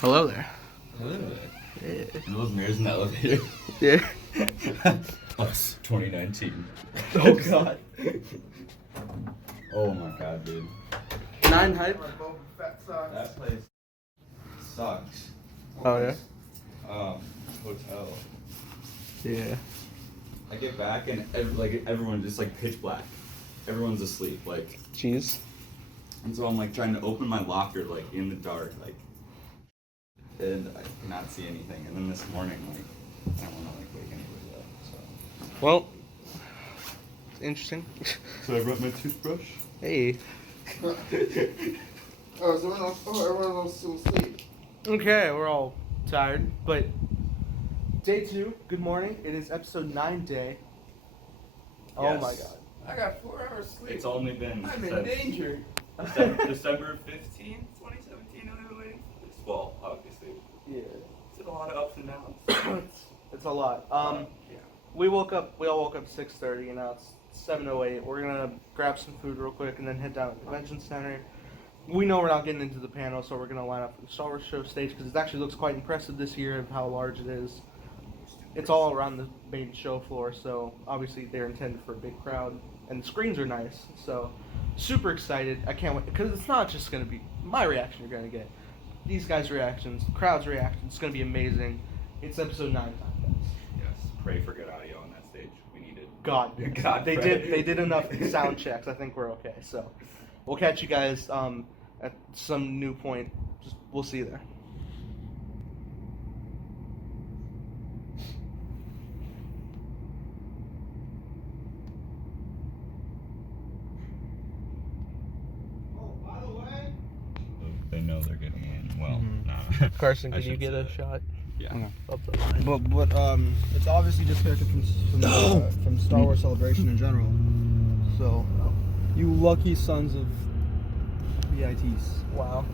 Hello there. Hello there. Yeah. And those mirrors in the elevator. Yeah. Us, 2019. Oh god. Oh my god, dude. 9 hype. That place sucks. Oh yeah. Hotel. Yeah. I get back and everyone's just like pitch black. Everyone's asleep, like. Jeez. And so I'm like trying to open my locker like in the dark, like, and I cannot see anything. And then this morning, like, I don't want to like wake anybody up. So. Well, it's interesting. So I brought my toothbrush. Hey. Everyone else still asleep. Okay, we're all tired, but day 2. Good morning. It is episode 9 day. Oh Yes. my god. I got 4 hours sleep. It's only been I'm in danger. December 15th, 2017, when we were waiting for this fall, obviously. Yeah. It's a lot of ups and downs. It's a lot. Yeah. We all woke up at 6:30, and now it's 7:08. We're gonna grab some food real quick and then head down to the convention center. We know we're not getting into the panel, so we're gonna line up for the Star Wars show stage because it actually looks quite impressive this year of how large it is. It's all around the main show floor, so obviously they're intended for a big crowd, and the screens are nice. So super excited! I can't wait because it's not just gonna be my reaction you're gonna get. These guys' reactions, the crowd's reactions. It's gonna be amazing. It's episode 9 time, guys. Yes. Pray for good audio on that stage. We need it. God, God, they pray. did enough sound checks. I think we're okay. So we'll catch you guys at some new point. We'll see you there. They know they're getting in. Well, nah. Carson, I can you should get say a that. shot? Yeah. Up the line. But it's obviously disconnected from Star Wars Celebration in general. So, you lucky sons of BITs. Wow.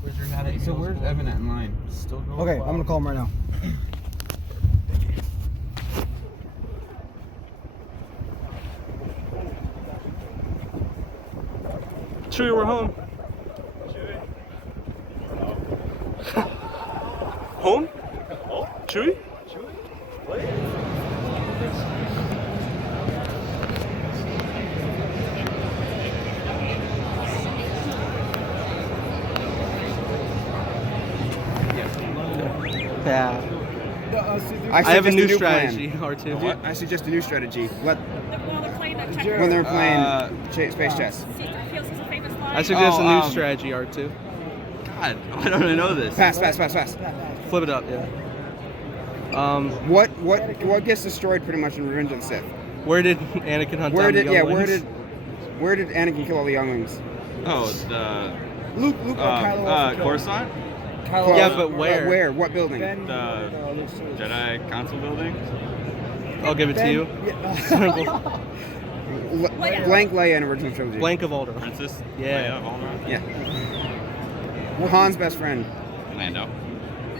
Where's your Hey, so where's Evan at in line? Still going. Okay, well. I'm gonna call him right now. Chewie, we're home. Home? Chewie? Yeah. I have a new strategy, R2. I suggest a new strategy. Let When they're playing the checker. when they're playing space chess. Feels is a famous line. I suggest a new strategy, R2. God, I don't really know this. Pass. Flip it up, yeah. What gets destroyed pretty much in Revenge of the Sith? Where did Anakin hunt down the younglings? Where did Anakin kill all the younglings? Oh, the Luke Kylo Coruscant? Yeah, but where? Where? What building? The Jedi Council building? I'll give it to you. Blank Leia in original trilogy. Blank of Alderaan. Princess? Yeah. Leia of Alderaan? Yeah. Han's best friend. Lando.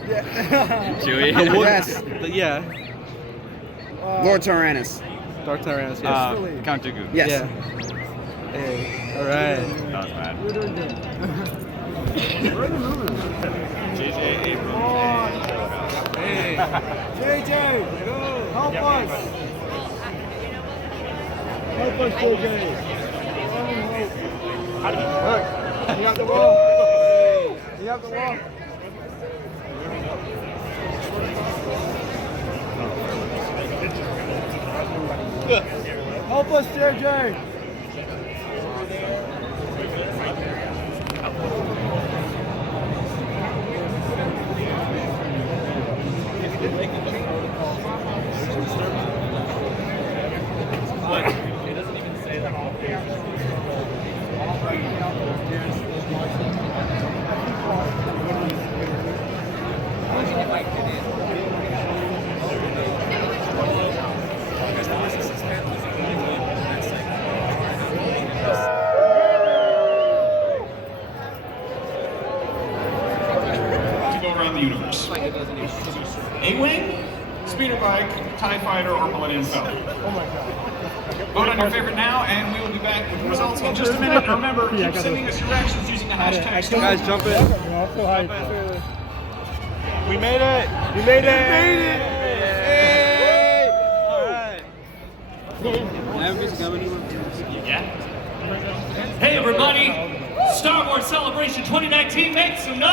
Yeah. Chewie? Yes. Yeah. Lord Tyrannus. Darth Tyrannus, yes. Count Dooku. Yes. Yeah. Hey. Alright. That was bad. We're doing good. J.J. Abrams. Hey. JJ, help us. Help us, JJ. Look, you got the wall. You got the wall. Help us, JJ. It doesn't even say that. Around the universe. A-Wing, speeder bike, TIE fighter, or Millennium Falcon. Oh my god. Vote on your favorite now, and we will be back with the results in just a minute. And remember, keep sending us your reactions using the hashtag STARDUST. Guys, jump in. We made it! We made it! Alright. Hey everybody, Star Wars Celebration 2019, make some noise!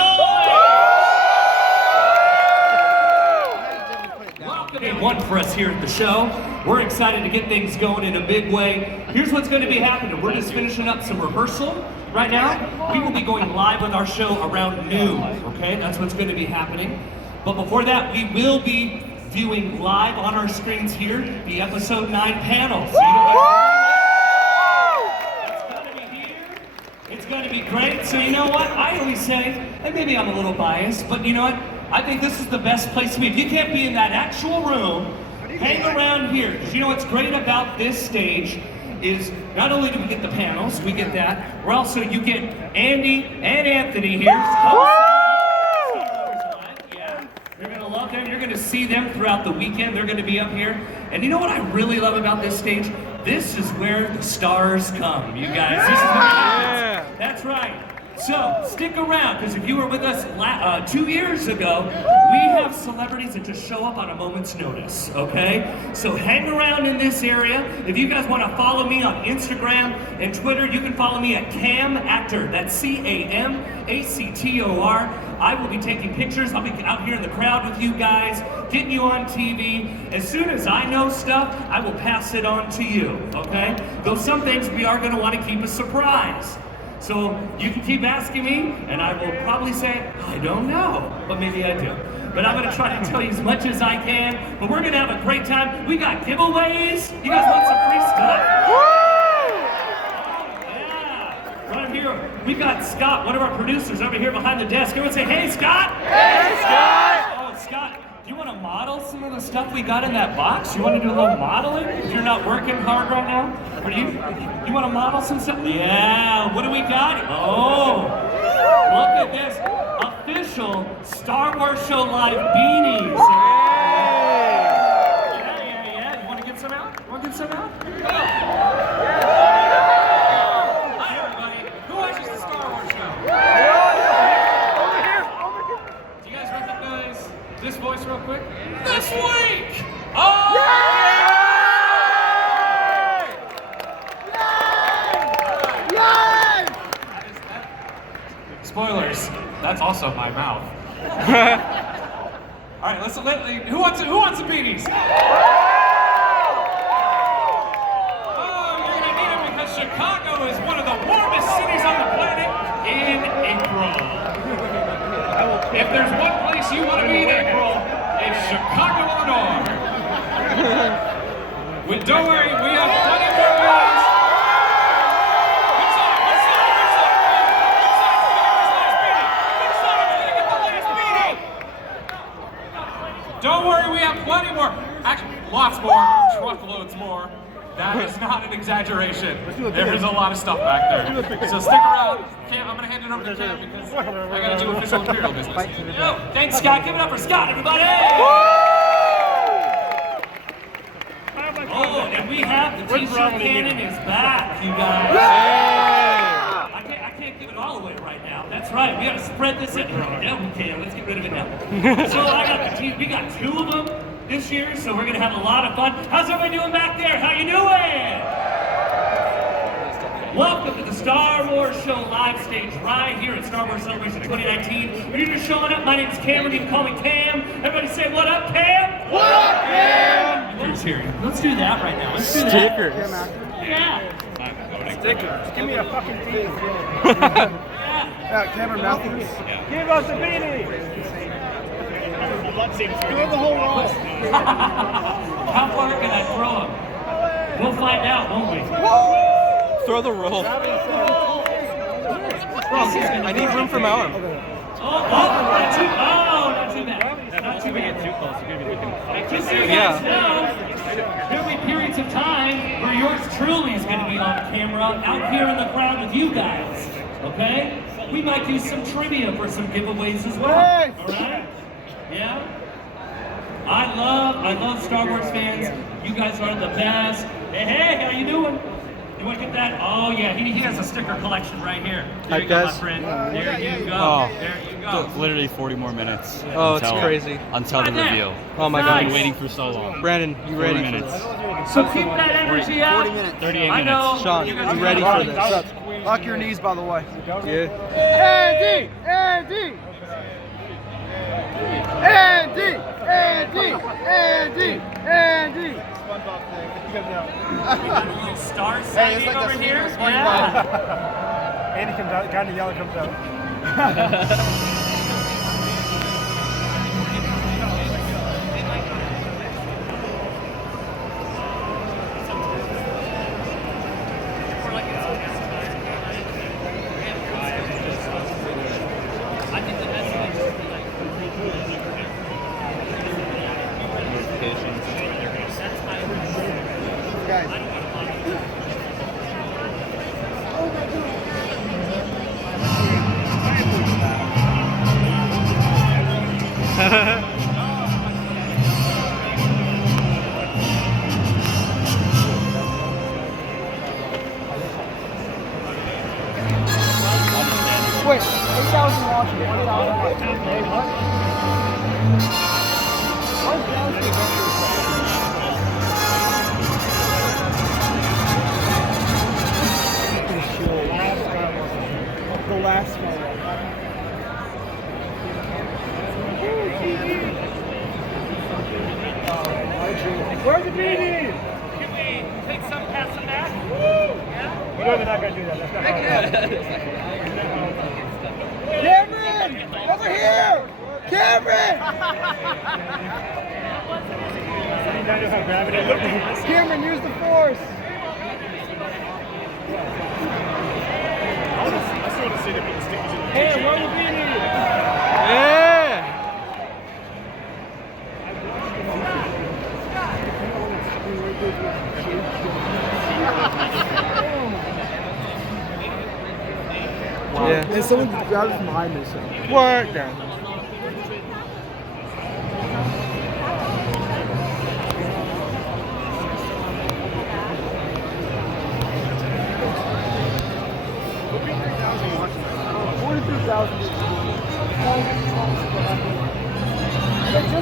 Welcome everyone for us here at the show. We're excited to get things going in a big way. Here's what's going to be happening. We're just finishing up some rehearsal right now. We will be going live with our show around noon, okay? That's what's going to be happening. But before that, we will be viewing live on our screens here the episode 9 panel. So it's going to be great. So you know what? I always say, and maybe I'm a little biased, but you know what? I think this is the best place to be. If you can't be in that actual room, hang around here. Because you know what's great about this stage is not only do we get the panels, we get that, we're also, you get Andy and Anthony here. You're going to love them. You're going to see them throughout the weekend. They're going to be up here. And you know what I really love about this stage? This is where the stars come, you guys. This is where it happens. That's right. So, stick around, because if you were with us 2 years ago, we have celebrities that just show up on a moment's notice, okay? So hang around in this area. If you guys want to follow me on Instagram and Twitter, you can follow me at CamActor. That's CAMACTOR. I will be taking pictures. I'll be out here in the crowd with you guys, getting you on TV. As soon as I know stuff, I will pass it on to you, okay? Though some things we are going to want to keep a surprise. So you can keep asking me, and I will probably say, I don't know, but maybe I do. But I'm going to try to tell you as much as I can, but we're going to have a great time. We got giveaways. You guys want some free stuff? Yeah. Right here, we got Scott, one of our producers, over here behind the desk. Everyone say, hey, Scott! Hey, Scott! Oh, Scott, do you want to model some of the stuff we got in that box? You want to do a little modeling if you're not working hard right now? Or do you want to model some stuff? Yeah, what do we got? Oh, look at this. Official Star Wars Show Live beanies. Yeah. You want to get some out? Hi, everybody. Who watches the Star Wars Show? Do you guys recognize this voice real quick? This week! Oh! Spoilers. That's also my mouth. All right, who wants the beanies? Oh, you're gonna need them because Chicago is one of the warmest cities on the planet in April. If there's one place you want to be in April, it's Chicago, Illinois. Don't worry, we have plenty more beanies. Don't worry, we have plenty more. Actually, lots more. Truckloads more. That is not an exaggeration. There's a lot of stuff back there. So stick around. Cam, I'm going to hand it over to Cam because I got to do official Imperial business. Yo, thanks, Scott. Give it up for Scott, everybody. Oh, and we have the t-shirt cannon is back, you guys. I can't give it all away right now. That's right. We got to spread this in. Yeah, we can. Let's get rid of it now. So we got 2 of them this year, so we're gonna have a lot of fun. How's everybody doing back there? How you doing? Welcome to the Star Wars Show live stage right here at Star Wars Celebration 2019. If you're just showing up, my name's Cameron. You can call me Cam. Everybody say, what up, Cam? What up, Cam? Stickers here. Let's do that right now. Let's do that. Stickers. Yeah. Stickers. Give me a fucking beanie. Cameron Matthews. Give us a beanie. Throw the whole roll. How far can I throw him? We'll find out, won't we? Throw the roll. I need room for Malin. Not too bad. Not too bad. Just so you guys know, there'll be periods of time where yours truly is going to be on camera out here in the crowd with you guys. Okay? We might do some trivia for some giveaways as well. Alright? Yeah? I love Star Wars fans. You guys are the best. Hey, how you doing? You want to get that? Oh yeah, he has a sticker collection right here. There you go, my friend. There you go. Oh. There you go. Literally 40 more minutes. Oh, it's crazy. Until the reveal. Oh my I've God. been waiting for so long. Brandon, you 40 ready minutes. for this? So keep that energy up. 40 minutes. 38 I know. minutes. Sean, You you guys ready are for this? Lock your knees, by the way. Yeah. Andy! Andy! Andy! Andy! Andy! Andy! Star signing over here. Yeah. Andy comes out, kind of yellow comes out. Wait, 8,000 watching. 1,000 watching. Hey, what? The last one. Where's the beanie? Can we take some past the back? You know they're not going to do that. That's not how it works. Cameron! Over here! Cameron! That is how gravity works. Cameron, use the force! I still want to see them put the stickers in the Hey, where the beanie? Yeah. Yeah. And someone grabbed it from behind me, so. Work down.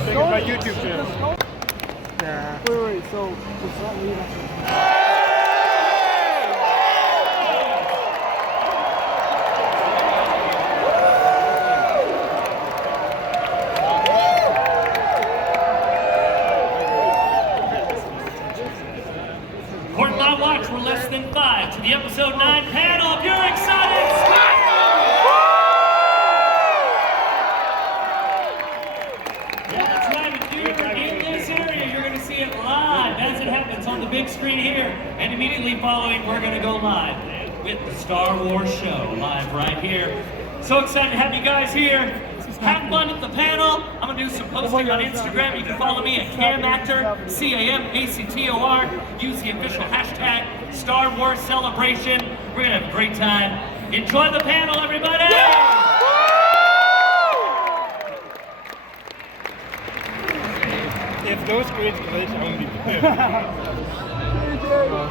Think about YouTube channel. Yeah. Wait, so it's not leaving. Port my watch, we're less than 5 to the episode 9 panel. If you're excited, yeah, that's right. If you're in this area, you're going to see it live as it happens on the big screen here. And immediately following, we're going to go live with the Star Wars show live right here. So excited to have you guys here. Have fun at the panel. I'm going to do some posting on Instagram. You can follow me at CamActor, CAMACTOR. Use the official hashtag Star Wars Celebration. We're going to have a great time. Enjoy the panel, everybody! If those screens glitch, I'm going to be pissed.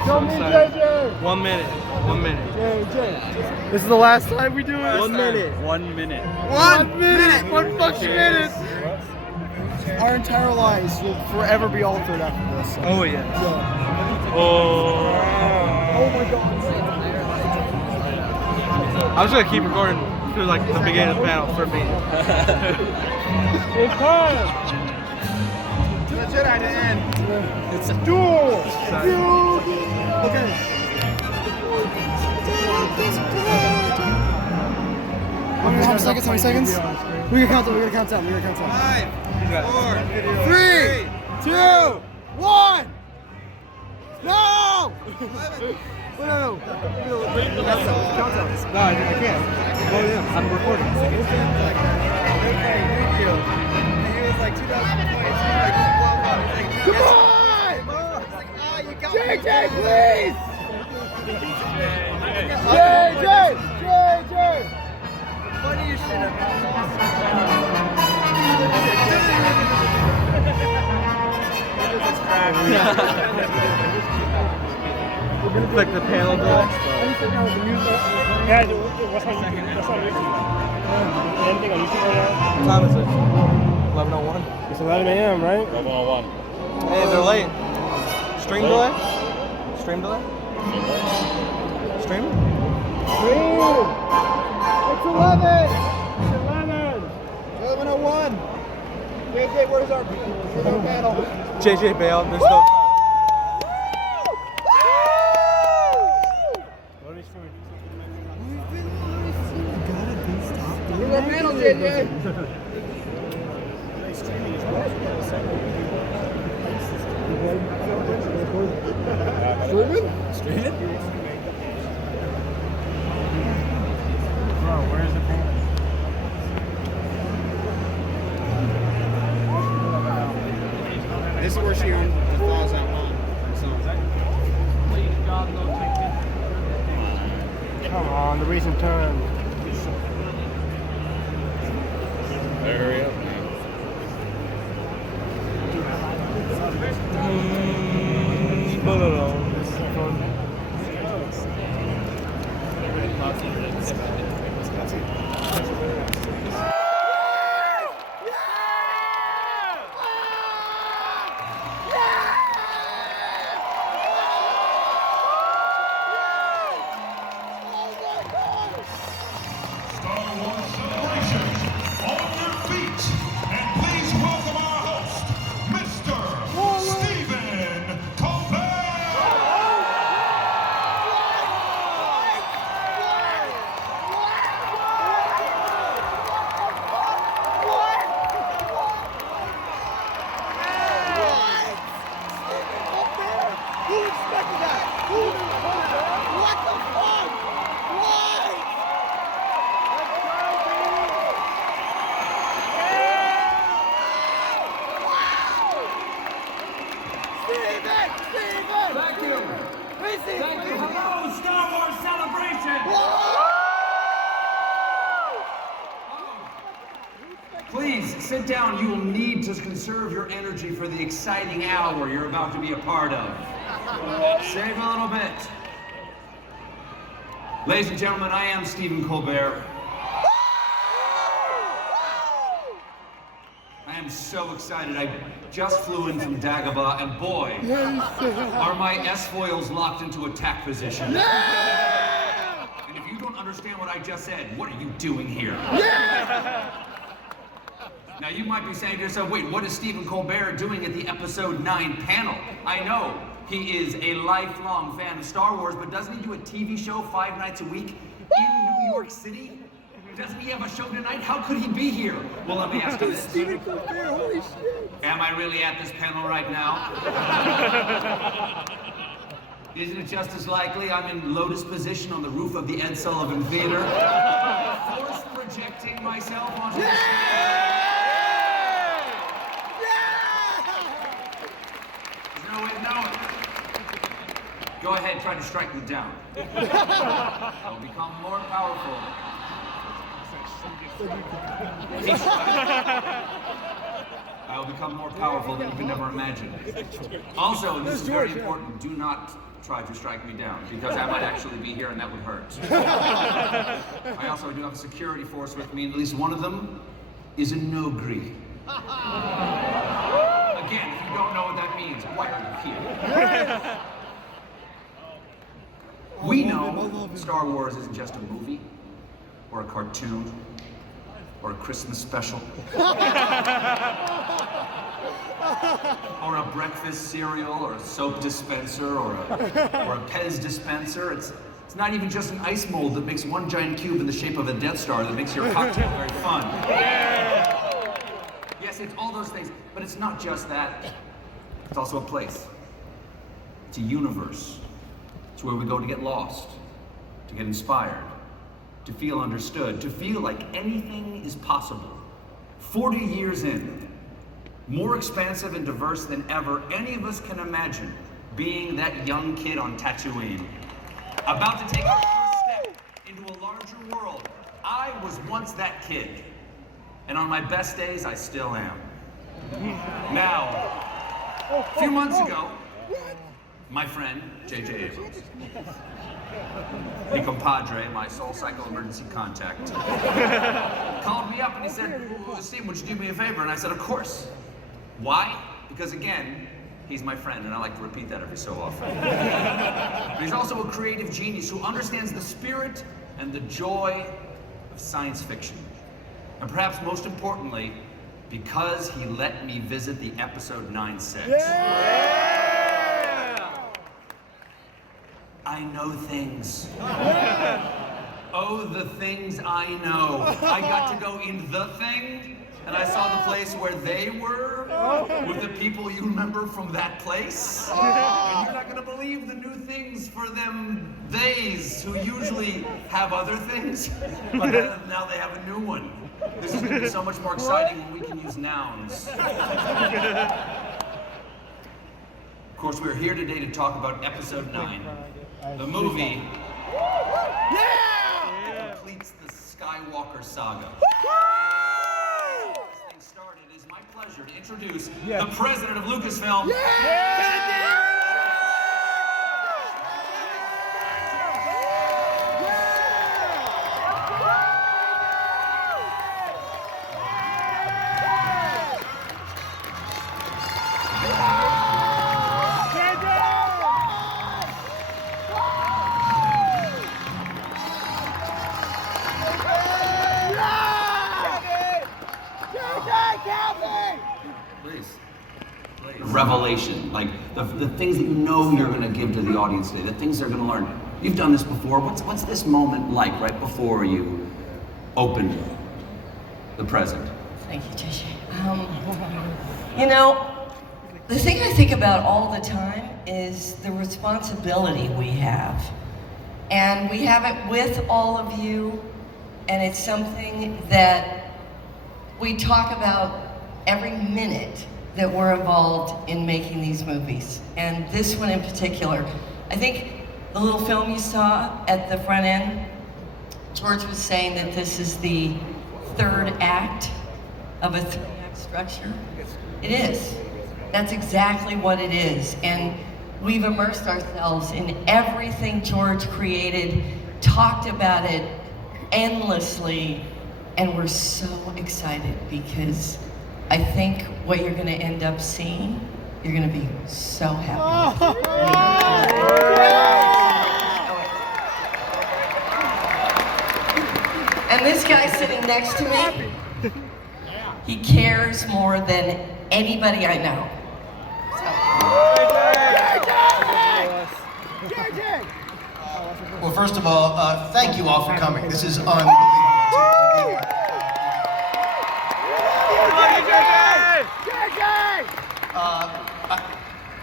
Show me JJ! 1 minute. 1 minute. JJ. This is the last time we do it? 1 minute. 1 minute. 1 minute! 1 fucking minute! Our entire lives will forever be altered after this. So. Oh yeah. Oh my god. I was gonna keep recording through like the beginning of the panel for me. It's time! To the Jedi to end. It's a duel! Okay. How many seconds? How many seconds? We're gonna count down. 5, 4, 3, 2, 1. No! No. No, I can't. Oh yeah, I'm recording. Thank you. He was like 2020. Come on! JJ, please! JJ! Funniest shit I've like the panel delay. Guys, what's on YouTube? Anything on YouTube right now? What time is it? 11:01. It's 11 a.m., right? 11:01. Hey, they're late. Stream delay? Stream delay? Stream? It's 11! It's 11:01. JJ, where's our panel? JJ bailed. There's no time. Where's our panel, JJ? Streaming? Bro, where's the panel? This is where she falls out long. Come on, the recent turn. Better hurry up, man. Star Wars celebrations. On your feet. And please welcome our host, Mr. Stephen Colbert. Who expected that? What the fuck? What? Steven! Thank you. Thank you. Hello, Star Wars celebration! Please sit down. You will need to conserve your energy for the exciting hour you're about to be a part of. Save a little bit. Ladies and gentlemen, I am Stephen Colbert. I am so excited. I just flew in from Dagobah, and boy, are my S-foils locked into attack position. And if you don't understand what I just said, what are you doing here? Now you might be saying to yourself, wait, what is Stephen Colbert doing at the episode 9 panel? I know he is a lifelong fan of Star Wars, but doesn't he do a TV show 5 nights a week in New York City? Doesn't he have a show tonight? How could he be here? Well, let me ask you this. Stephen Colbert, holy shit. Am I really at this panel right now? Isn't it just as likely I'm in lotus position on the roof of the Ed Sullivan Theater? Force projecting myself onto the stage? There's no way of knowing. Go ahead, try to strike me down. I'll become more powerful. I will become more powerful than you can ever imagine. Also, and this is very important, do not try to strike me down, because I might actually be here and that would hurt. I also do have a security force with me, and at least one of them is a no-gree. Again, if you don't know what that means, why are you here? We know Star Wars isn't just a movie, or a cartoon, or a Christmas special, or a breakfast cereal, or a soap dispenser, or a Pez dispenser. It's not even just an ice mold that makes one giant cube in the shape of a Death Star that makes your cocktail very fun. Yes, it's all those things, but it's not just that. It's also a place. It's a universe. It's where we go to get lost, to get inspired, to feel understood, to feel like anything is possible. 40 years in, more expansive and diverse than ever any of us can imagine, being that young kid on Tatooine, about to take our first step into a larger world. I was once that kid, and on my best days, I still am. Now, a few months ago, my friend, J.J. Abrams. Mi compadre, my Soul Cycle emergency contact, called me up and he said, Steve, would you do me a favor? And I said, of course. Why? Because again, he's my friend, and I like to repeat that every so often. But he's also a creative genius who understands the spirit and the joy of science fiction. And perhaps most importantly, because he let me visit the episode 9 set. I know things. Oh, the things I know. I got to go in the thing, and I saw the place where they were, with the people you remember from that place. And you're not gonna believe the new things for them theys, who usually have other things, but now they have a new one. This is gonna be so much more exciting when we can use nouns. Of course, we're here today to talk about episode 9, the movie that completes the Skywalker Saga. This thing started, it is my pleasure to introduce the president of Lucasfilm. Revelation, like the things that you know you're going to give to the audience today, the things they're going to learn. You've done this before. What's this moment like right before you opened the present? Thank you, JJ. You know, the thing I think about all the time is the responsibility we have. And we have it with all of you, and it's something that we talk about every minute that we're involved in making these movies. And this one in particular, I think the little film you saw at the front end, George was saying that this is the third act of a 3-act structure. It is. That's exactly what it is. And we've immersed ourselves in everything George created, talked about it endlessly, and we're so excited because I think what you're going to end up seeing, you're going to be so happy. And this guy sitting next to me, he cares more than anybody I know. Well, first of all, thank you all for coming. This is unbelievable.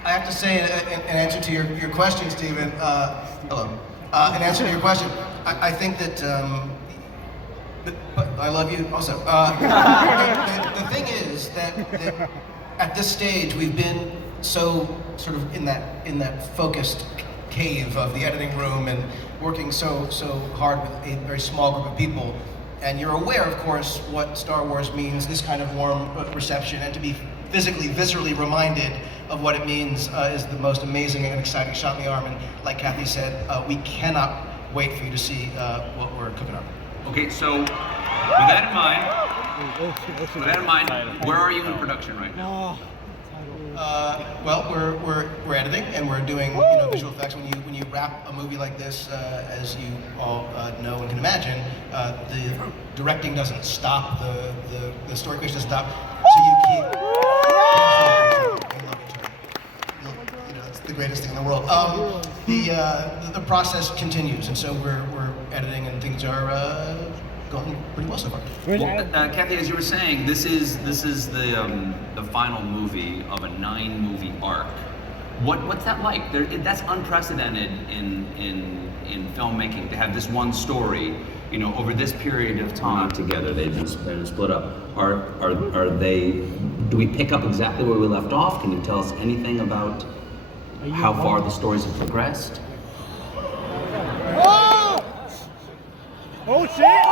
I have to say, in answer to your question, Stephen, hello. In answer to your question, I think that, but I love you also. The thing is that at this stage, we've been so sort of in that focused cave of the editing room and working so hard with a very small group of people. And you're aware, of course, what Star Wars means, this kind of warm reception, and to be physically, viscerally reminded of what it means is the most amazing and exciting shot in the arm. And like Kathy said, we cannot wait for you to see what we're cooking up. Okay, so with that in mind, where are you in production right now? Well, we're editing and we're doing visual effects. When you wrap a movie like this, as you all know and can imagine, the directing doesn't stop, the story creation doesn't stop. So you keep. It's the greatest thing in the world. The process continues, and so we're editing, and things are going pretty well so far. Well, Kathy, as you were saying, this is the final movie of a 9-movie arc. What's that like? That's unprecedented in filmmaking, to have this one story, over this period of time. Not together. They've been split up. Are they? Do we pick up exactly where we left off? Can you tell us anything about how far the stories have progressed? Oh shit!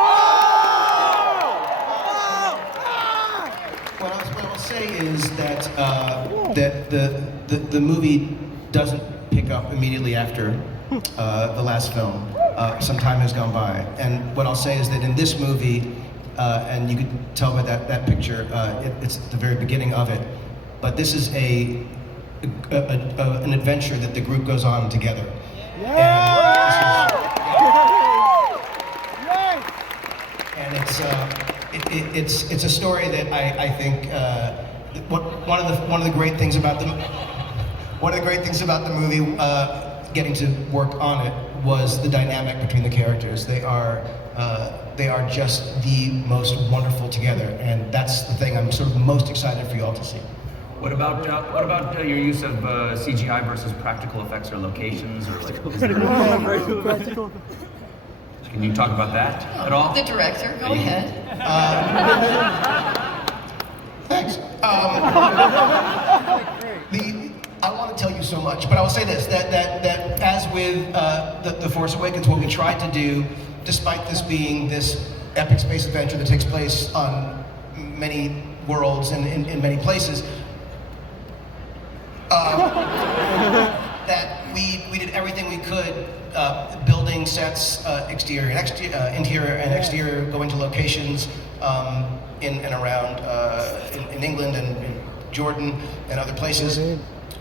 What I will say is that that the movie doesn't pick pick up immediately after the last film. Some time has gone by, and what I'll say is that in this movie, and you could tell by that picture, it's the very beginning of it, but this is an adventure that the group goes on together. And it's a story that I think one of the great things about the movie, getting to work on it, was the dynamic between the characters. They are just the most wonderful together, and that's the thing I'm sort of most excited for you all to see. What about your use of CGI versus practical effects or locations, or like? Can you talk about that at all? The director, go ahead. Thanks. I want to tell you so much, but I will say this: that as with the Force Awakens, what we tried to do, despite this being this epic space adventure that takes place on many worlds and in many places, that we did everything we could, building sets, interior and exterior, going to locations in and around in England and in Jordan and other places.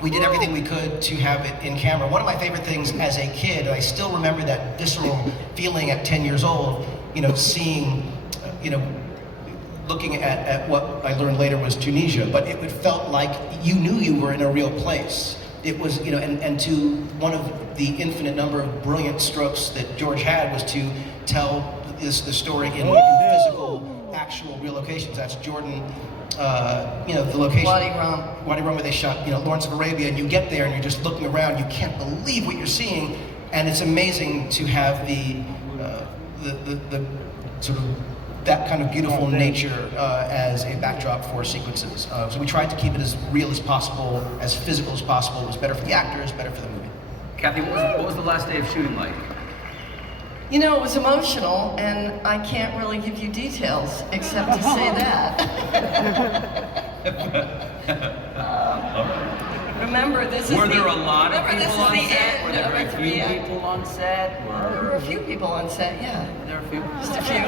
We did everything we could to have it in camera. One of my favorite things as a kid, and I still remember that visceral feeling at 10 years old, seeing, looking at what I learned later was Tunisia, but it felt like you knew you were in a real place. It was, and to one of the infinite number of brilliant strokes that George had was to tell the story in physical, actual, real locations. That's Jordan, the location. Wadi Rum, where they shot, Lawrence of Arabia, and you get there and you're just looking around, you can't believe what you're seeing, and it's amazing to have the sort of that kind of beautiful nature as a backdrop for sequences. So we tried to keep it as real as possible, as physical as possible. It was better for the actors, better for the movie. Kathy, what was the last day of shooting like? It was emotional, and I can't really give you details except to say that. Remember, this is Were there a lot of people on the set? end Were there of very a few 3 act. people on set? There were a few people on set, yeah. Were there a few? Just a few.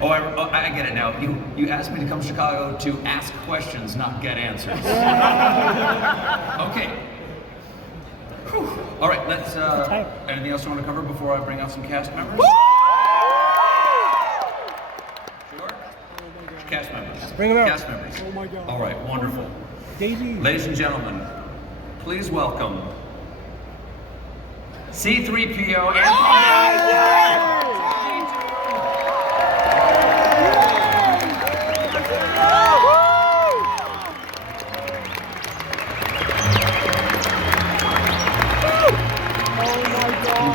Oh, I get it now. You asked me to come to Chicago to ask questions, not get answers. Okay. Whew. All right, let's. Anything else you want to cover before I bring out some cast members? Sure. Cast members. Bring them out. Cast members. Oh my God. All right, wonderful. Daisy. Ladies and gentlemen, please welcome C-3PO and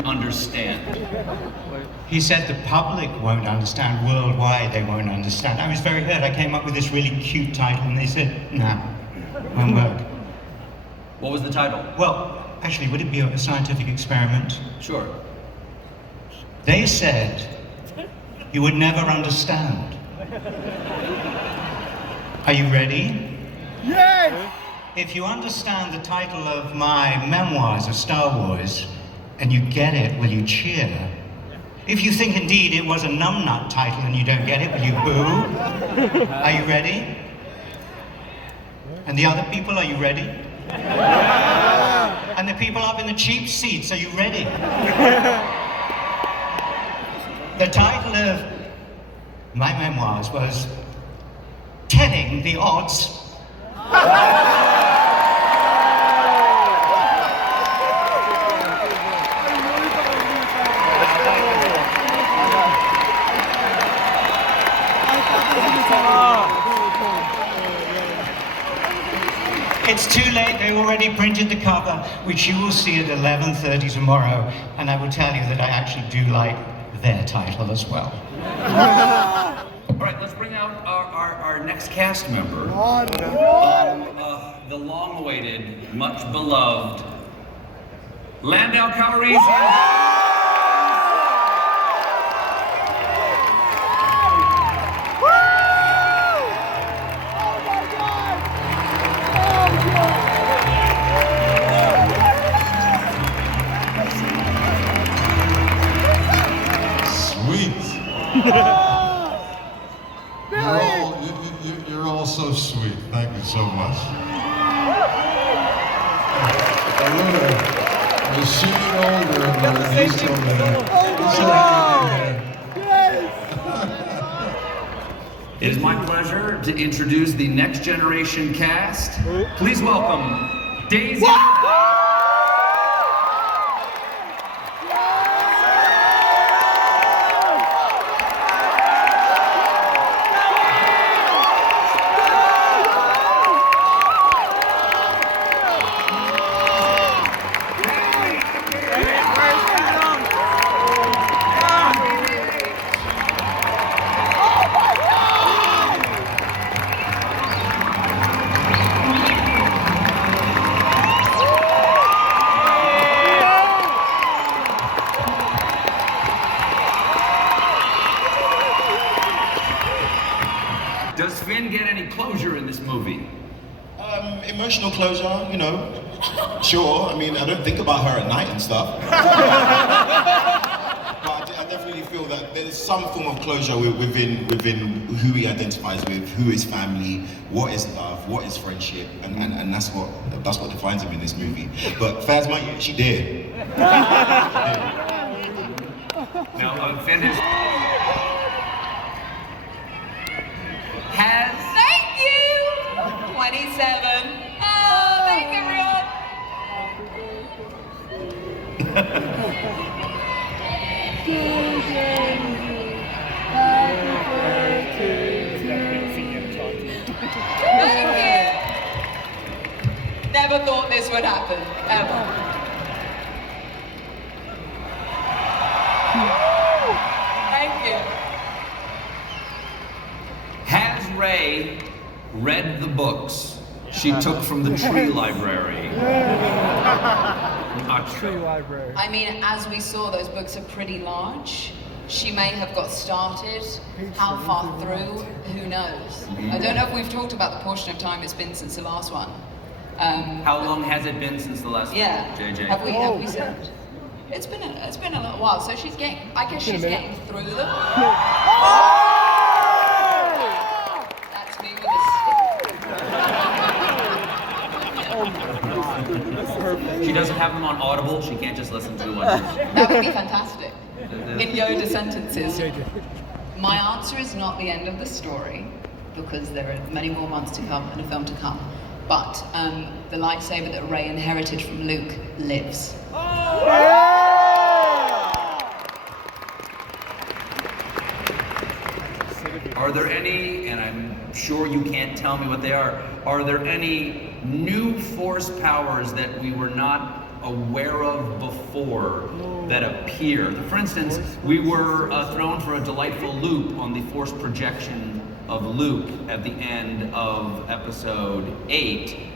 understand. He said the public won't understand, worldwide they won't understand. I was very hurt. I came up with this really cute title and they said, nah, won't work. What was the title? Well, actually, would it be a scientific experiment? Sure. They said you would never understand. Are you ready? Yay! If you understand the title of my memoirs of Star Wars, and you get it, will you cheer? If you think indeed it was a numbnut title and you don't get it, will you boo? Are you ready? And the other people, are you ready? And the people up in the cheap seats, are you ready? The title of my memoirs was Telling the Odds. It's too late, they already printed the cover, which you will see at 11:30 tomorrow, and I will tell you that I actually do like their title as well. All right, let's bring out our next cast member. The long-awaited, much-beloved Landau Calrissian. You're all so sweet. Thank you so much. A shade older, but he's still there. It is my pleasure to introduce the next generation cast. Please welcome Daisy. Does Finn get any closure in this movie? Emotional closure, you know. Sure, I mean, I don't think about her at night and stuff. But I definitely feel that there's some form of closure within who he identifies with, who is family, what is love, what is friendship, and that's what defines him in this movie. But Phasma, she did. Now, Finn has Thank you! 27. Oh, thanks everyone! Thank you! Never thought this would happen, ever. Thank you. Has Rey read the books she took from the tree library? Tree library. I mean, as we saw, those books are pretty large. She may have got started. How far through? Who knows? I don't know if we've talked about the portion of time it's been since the last one. How long has it been since the last Yeah. one, JJ? Have we said? It's been a little while, so she's getting. I guess she's getting through them. That's me with a stick. She doesn't have them on Audible. She can't just listen to one. That would be fantastic. In Yoda sentences. My answer is not the end of the story, because there are many more months to come and a film to come. But the lightsaber that Rey inherited from Luke lives. Are there any, and I'm sure you can't tell me what they are there any new Force powers that we were not aware of before that appear? For instance, we were thrown for a delightful loop on the Force projection of Luke at the end of episode 8.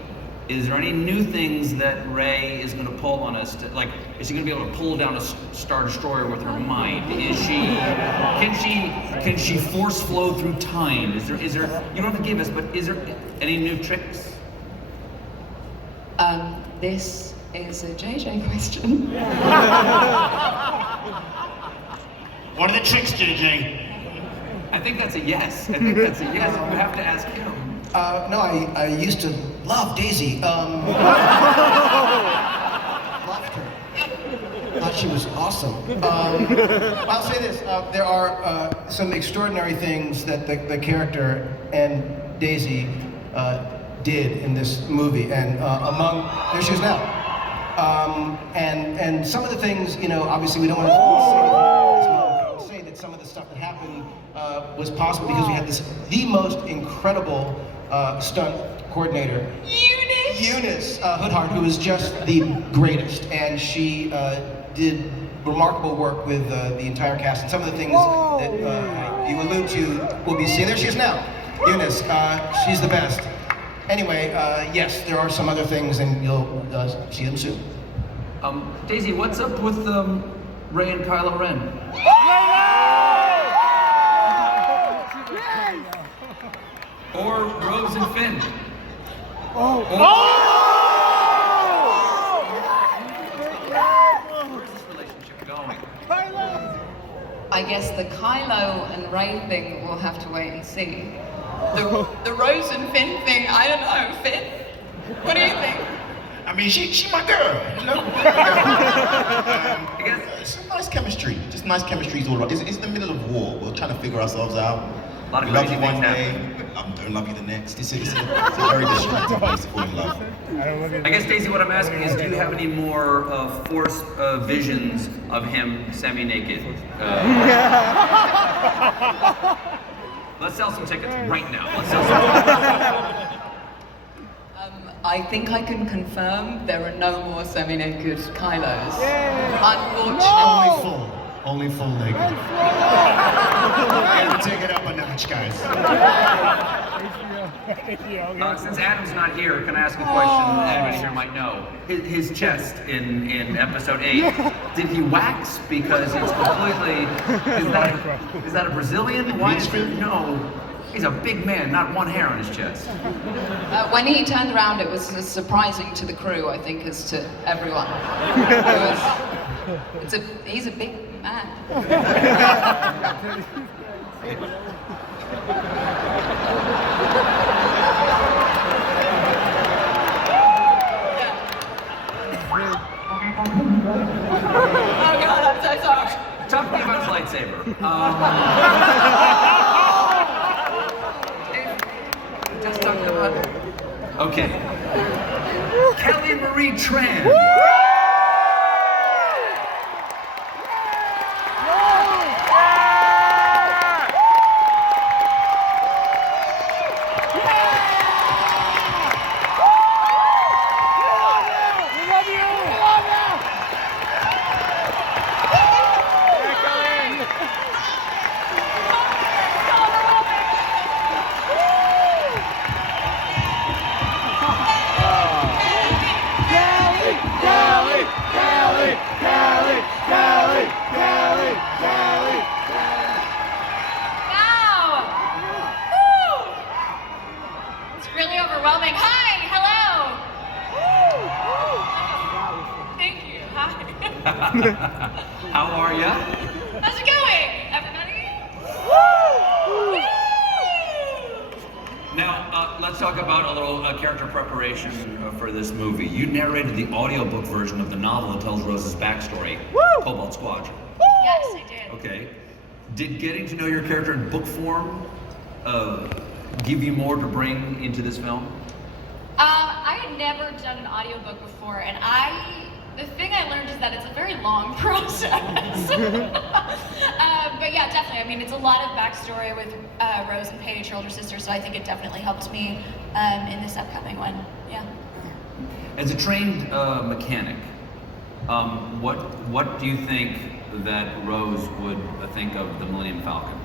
Is there any new things that Rey is going to pull on us? Is she going to be able to pull down a Star Destroyer with her mind? Can she force flow through time? Is there? You don't have to give us, but is there any new tricks? This is a JJ question. What are the tricks, JJ? I think that's a yes. I think that's a yes. You have to ask him. No, I used to love Daisy. Loved her. Thought she was awesome. I'll say this, there are some extraordinary things that the character and Daisy did in this movie, and there she is now. And some of the things, you know, obviously we don't want to say that some of the stuff that happened was possible because we had the most incredible stunt coordinator, Eunice Hoodhart, who was just the greatest, and she did remarkable work with the entire cast, and some of the things that you allude to will be seen. There she is now, Eunice. She's the best. Anyway, yes, there are some other things, and you'll see them soon. Daisy, what's up with Rey and Kylo Ren? Or Rose and Finn? Where's this relationship going? I I guess the Kylo and Rey thing we'll have to wait and see. The Rose and Finn thing, I don't know. Finn, what do you think? I mean, she my girl, you know? It's nice chemistry. Just nice chemistry is all right. It's in the middle of war. We're trying to figure ourselves out. A lot of we love crazy you one things day, don't love you the next. It's a very distracting place to fall in love. I guess, Daisy, what I'm asking is, do you have any more Force visions of him semi-naked? Let's sell some tickets right now. Let's sell some tickets. I think I can confirm there are no more semi-naked Kylos. Unfortunately. Only full naked. And take it up a notch, guys. Since Adam's not here, can I ask a question that anybody here might know? His chest in episode 8, did he wax? Because it's completely, is that a Brazilian? Why is it? No, he's a big man, not one hair on his chest. When he turned around, it was as surprising to the crew, I think, as to everyone. He's a big man. Oh God, I'm so sorry. Talk to me about his lightsaber. Just talking about. Okay. Kelly Marie Tran. How are ya? How's it going, everybody? Now, let's talk about a little character preparation for this movie. You narrated the audiobook version of the novel that tells Rose's backstory, Cobalt Squadron. Yes, I did. Okay. Did getting to know your character in book form give you more to bring into this film? I had never done an audiobook before, and the thing I learned is that it's a very long process. But yeah, definitely. I mean, it's a lot of backstory with Rose and Paige, her older sister, so I think it definitely helped me in this upcoming one. Yeah. As a trained mechanic, what do you think that Rose would think of the Millennium Falcon?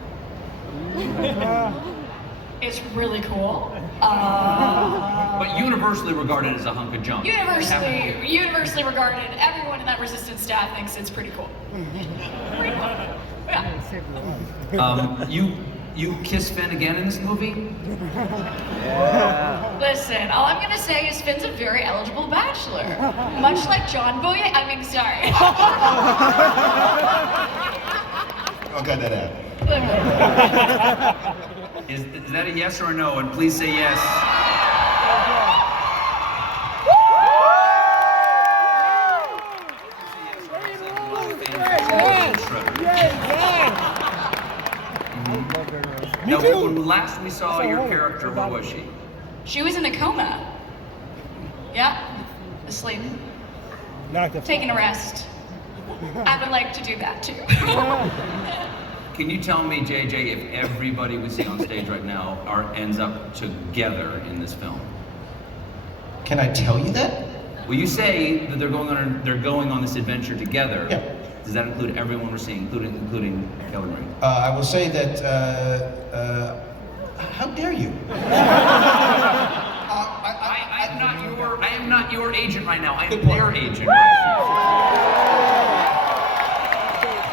It's really cool. But universally regarded as a hunk of junk. Universally regarded. Everyone in that Resistance staff thinks it's pretty cool. Pretty cool. Yeah. You kiss Finn again in this movie? Listen, all I'm gonna say is Finn's a very eligible bachelor. Much like John Boyega. I mean, sorry. I'll cut that out. Is that a yes or a no? And please say yes. Now, when last we saw your character, where was she? She was in a coma. Yeah, asleep. Taking a rest. I would like to do that too. Can you tell me, JJ, if everybody we see on stage right now ends up together in this film? Can I tell you that? Well, you say that they're going on this adventure together. Yeah. Does that include everyone we're seeing, including Kelly Marie? I will say that. How dare you? I am not your agent right now. I am their agent right now.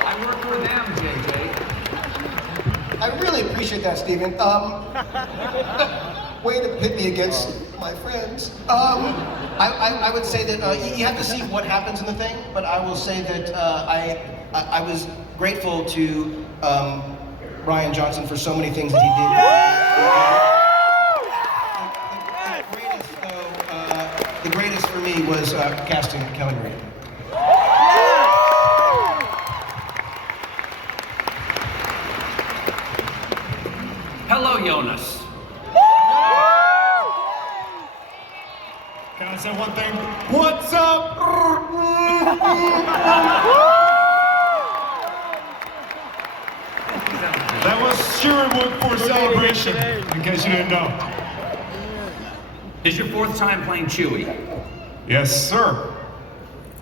I work for them, JJ. I really appreciate that, Stephen. Way to pit me against my friends. I would say that you have to see what happens in the thing, but I will say that I was grateful to Rian Johnson for so many things that he did. The greatest for me was casting Kelly Marie. Hello, Jonas. Can I say one thing? What's up? That was Sherwood for Celebration, in case you didn't know. Is your 4th time playing Chewie? Yes, sir.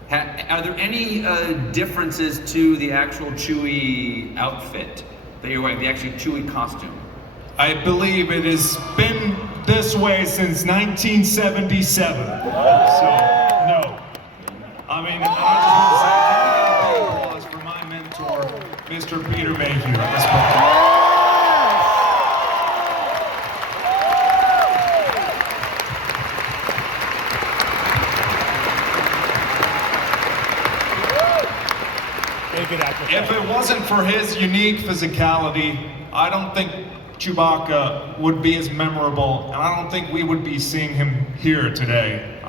Are there any differences to the actual Chewie outfit that you're wearing, the actual Chewie costume? I believe it has been this way since 1977. So, no. I mean, I just want to say applause for my mentor, Mr. Peter Mayhew at this point. If it wasn't for his unique physicality, I don't think Chewbacca would be as memorable, and I don't think we would be seeing him here today,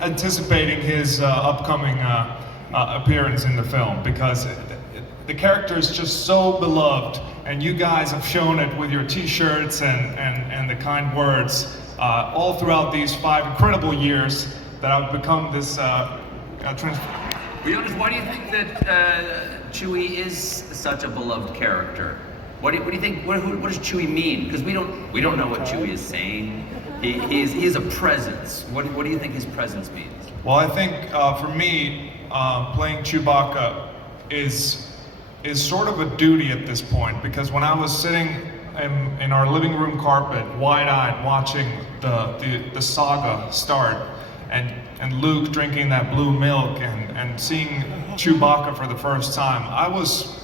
anticipating his upcoming appearance in the film, because the character is just so beloved, and you guys have shown it with your t-shirts and the kind words all throughout these 5 incredible years that I've become this Jonas, why do you think that Chewie is such a beloved character? What do you think? What does Chewie mean? Because we don't know what Chewie is saying. He is a presence. What do you think his presence means? Well, I think for me, playing Chewbacca is sort of a duty at this point, because when I was sitting in our living room carpet, wide-eyed, watching the saga start, and Luke drinking that blue milk and seeing Chewbacca for the first time, I was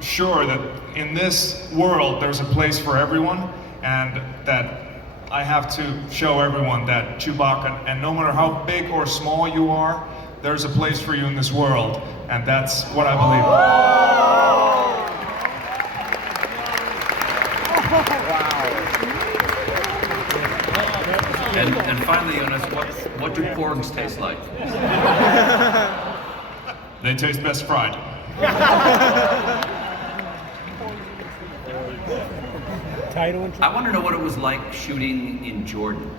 sure that in this world there's a place for everyone, and that I have to show everyone that Chewbacca, and no matter how big or small you are, there's a place for you in this world, and that's what I believe. And finally, Jonas, what do porgs taste like? They taste best fried. I want to know what it was like shooting in Jordan.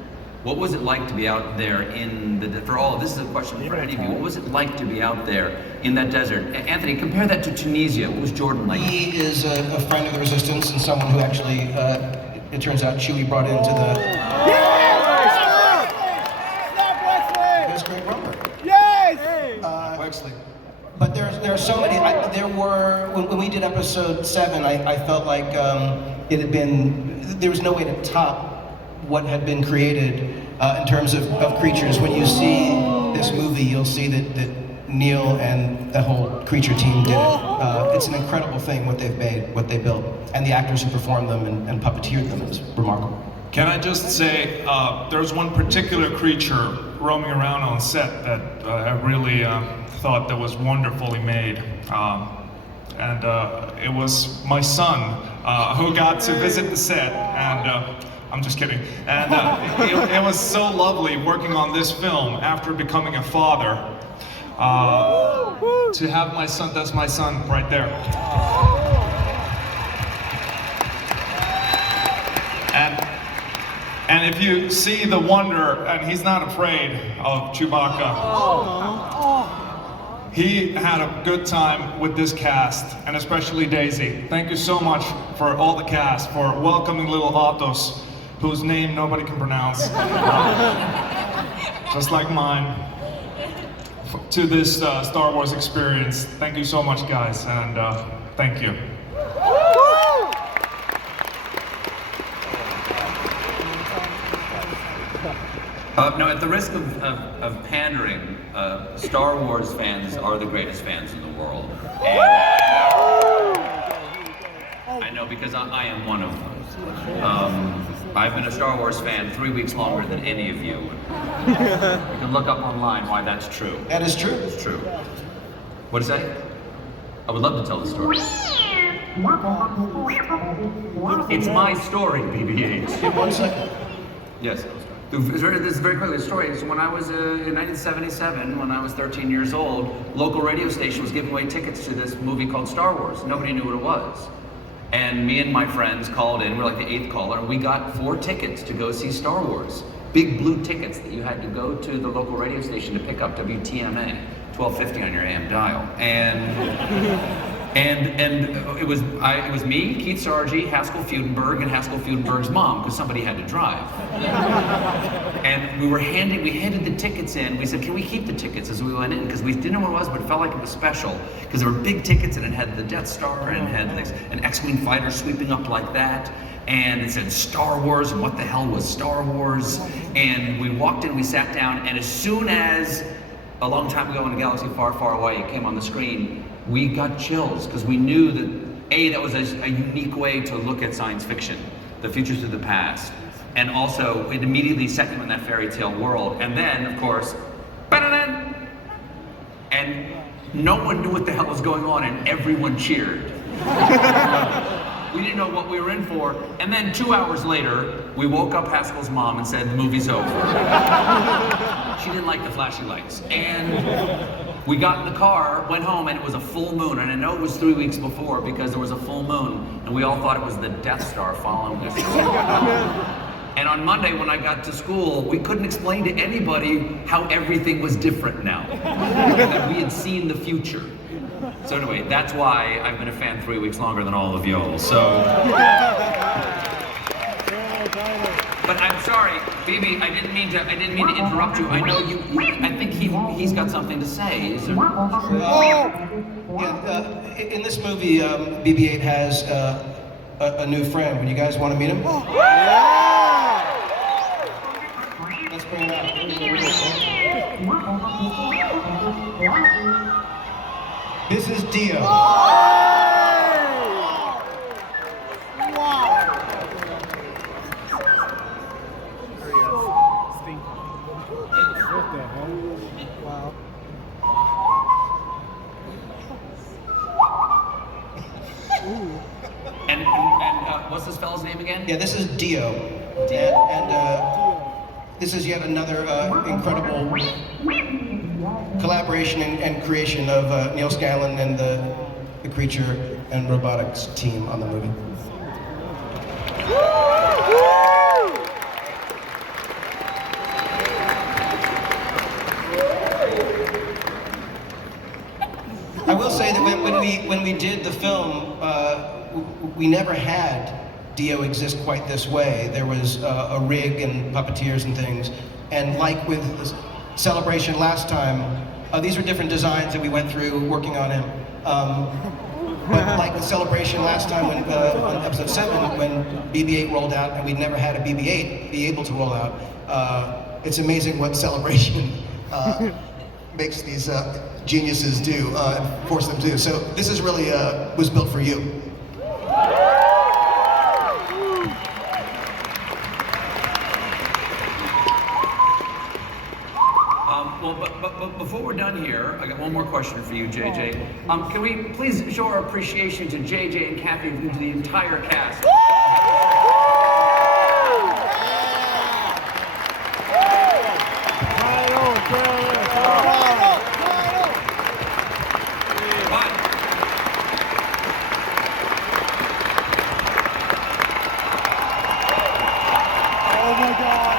What was it like to be out there in the, this is a question for any of you, what was it like to be out there in that desert? Anthony, compare that to Tunisia. What was Jordan like? He is a friend of the resistance and someone who actually, it turns out Chewie brought into the... There's great rumor. Yes! Wexley. But there are so many, when we did episode 7, I felt like it had been, there was no way to top what had been created in terms of creatures. When you see this movie, you'll see that Neil and the whole creature team did it. It's an incredible thing what they've made, what they built, and the actors who performed them and puppeteered them is remarkable. Can I just say, there's one particular creature roaming around on set that I really thought that was wonderfully made. And it was my son who got to visit the set, and I'm just kidding. And it was so lovely working on this film after becoming a father. To have my son, that's my son right there. And if you see the wonder, and he's not afraid of Chewbacca. He had a good time with this cast, and especially Daisy. Thank you so much for all the cast, for welcoming little Atos, whose name nobody can pronounce, just like mine, to this Star Wars experience. Thank you so much, guys, and thank you. Now, at the risk of pandering, Star Wars fans are the greatest fans in the world. And I know because I am one of them. I've been a Star Wars fan 3 weeks longer than any of you. You can look up online why that's true. That is true. It's true. What is that? I would love to tell the story. It's my story, BB-8. 1 second. Yes. This is very quickly. The story is when I was in 1977, when I was 13 years old, local radio station was giving away tickets to this movie called Star Wars. Nobody knew what it was. And me and my friends called in, we're like the 8th caller, and we got 4 tickets to go see Star Wars. Big blue tickets that you had to go to the local radio station to pick up, WTMA, 1250 on your AM dial. And it was me, Keith Sargey, Haskell Fudenberg, and Haskell Fudenberg's mom, because somebody had to drive. And we handed the tickets in. We said, can we keep the tickets as we went in? Because we didn't know what it was, but it felt like it was special. Because there were big tickets, and it had the Death Star, and it had an X-Wing fighter sweeping up like that. And it said Star Wars, and what the hell was Star Wars? And we walked in, we sat down, and as soon as a long time ago in a galaxy far, far away, it came on the screen, we got chills, because we knew that, that was a unique way to look at science fiction, the future to the past. And also, it immediately set you in that fairy tale world. And then, of course, and no one knew what the hell was going on, and everyone cheered. We didn't know what we were in for. And then 2 hours later, we woke up Haskell's mom and said, the movie's over. She didn't like the flashy lights. And we got in the car, went home, and it was a full moon. And I know it was 3 weeks before because there was a full moon, and we all thought it was the Death Star following us. And on Monday, when I got to school, we couldn't explain to anybody how everything was different now. That we had seen the future. So anyway, that's why I've been a fan 3 weeks longer than all of y'all, so. But I'm sorry, BB, I didn't mean to interrupt you. I know I think he's got something to say. Is there? In this movie, BB-8 has a new friend. Would you guys want to meet him? Let's bring him out. This is Dio. Wow. And what's this fellow's name again? Yeah, this is Dio. And this is yet another incredible collaboration and creation of Neil Scanlon and the creature and robotics team on the movie. I will say that when we did the film, we never had Dio exist quite this way. There was a rig and puppeteers and things, and like with the Celebration last time, these were different designs that we went through working on him. But like with Celebration last time, when on episode 7, when BB-8 rolled out, and we'd never had a BB-8 be able to roll out, it's amazing what Celebration makes these geniuses do, force them to do. So this is really was built for you. But before we're done here, I got one more question for you, JJ. Can we please show our appreciation to JJ and Kathy and to the entire cast? Oh my God.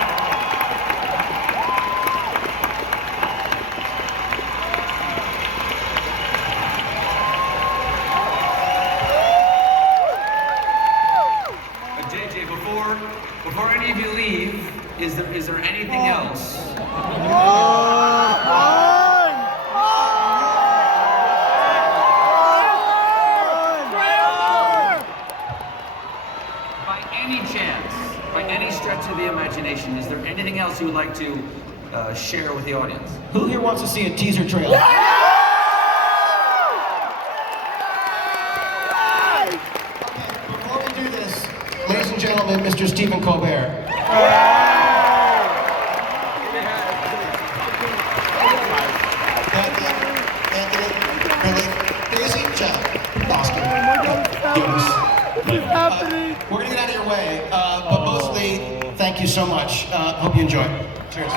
Before any of you leave, is there anything else? By any chance, by any stretch of the imagination, is there anything else you would like to share with the audience? Who here wants to see a teaser trailer? Before we do this, ladies and gentlemen, Mr. Stephen Colbert. Anthony, really, busy job. so much. Hope you enjoy. Cheers.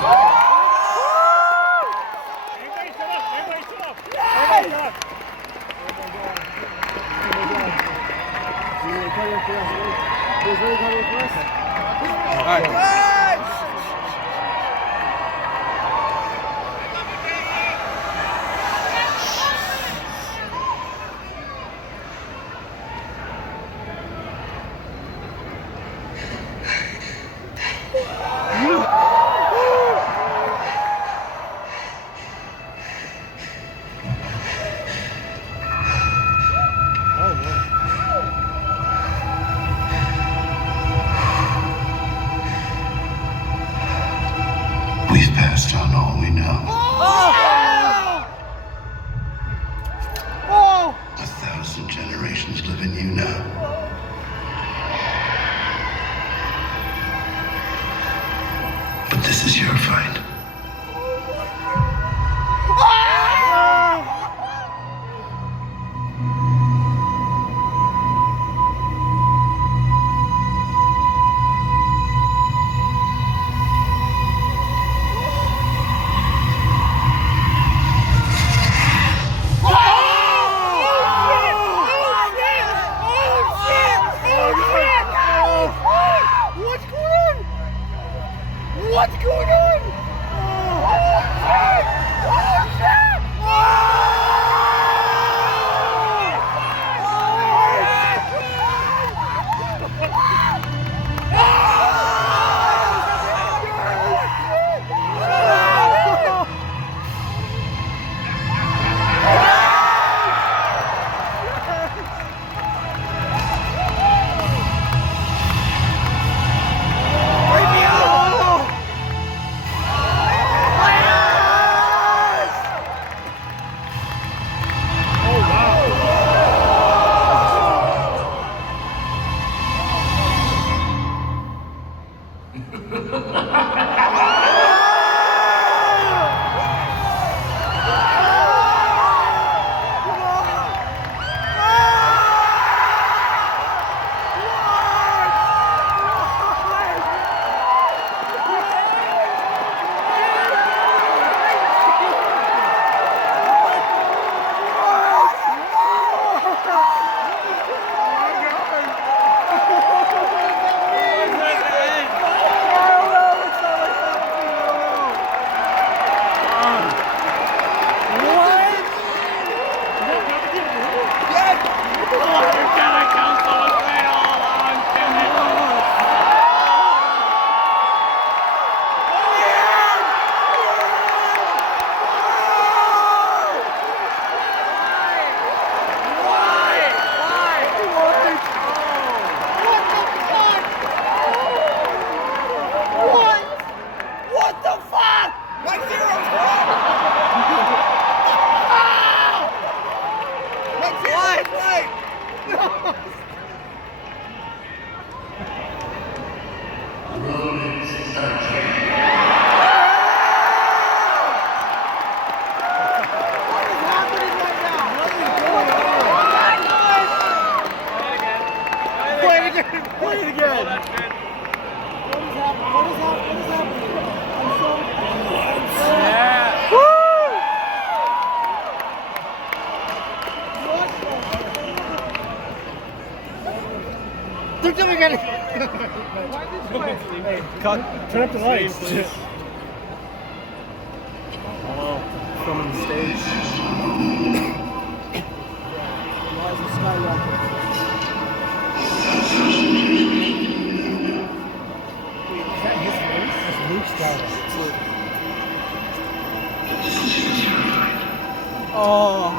Everybody shut up! Everybody shut up! Everybody shut up! All right. We've passed on all we know. Oh! 1,000 generations live in you now. But this is your fight. What's going on? Oh shit! Oh shit! They're doing it! Hey, cut. Turn up the lights. Hello. Filming the stage. Rise of Skywalker. Wait, is that his face? That's Luke Skywalker. Oh.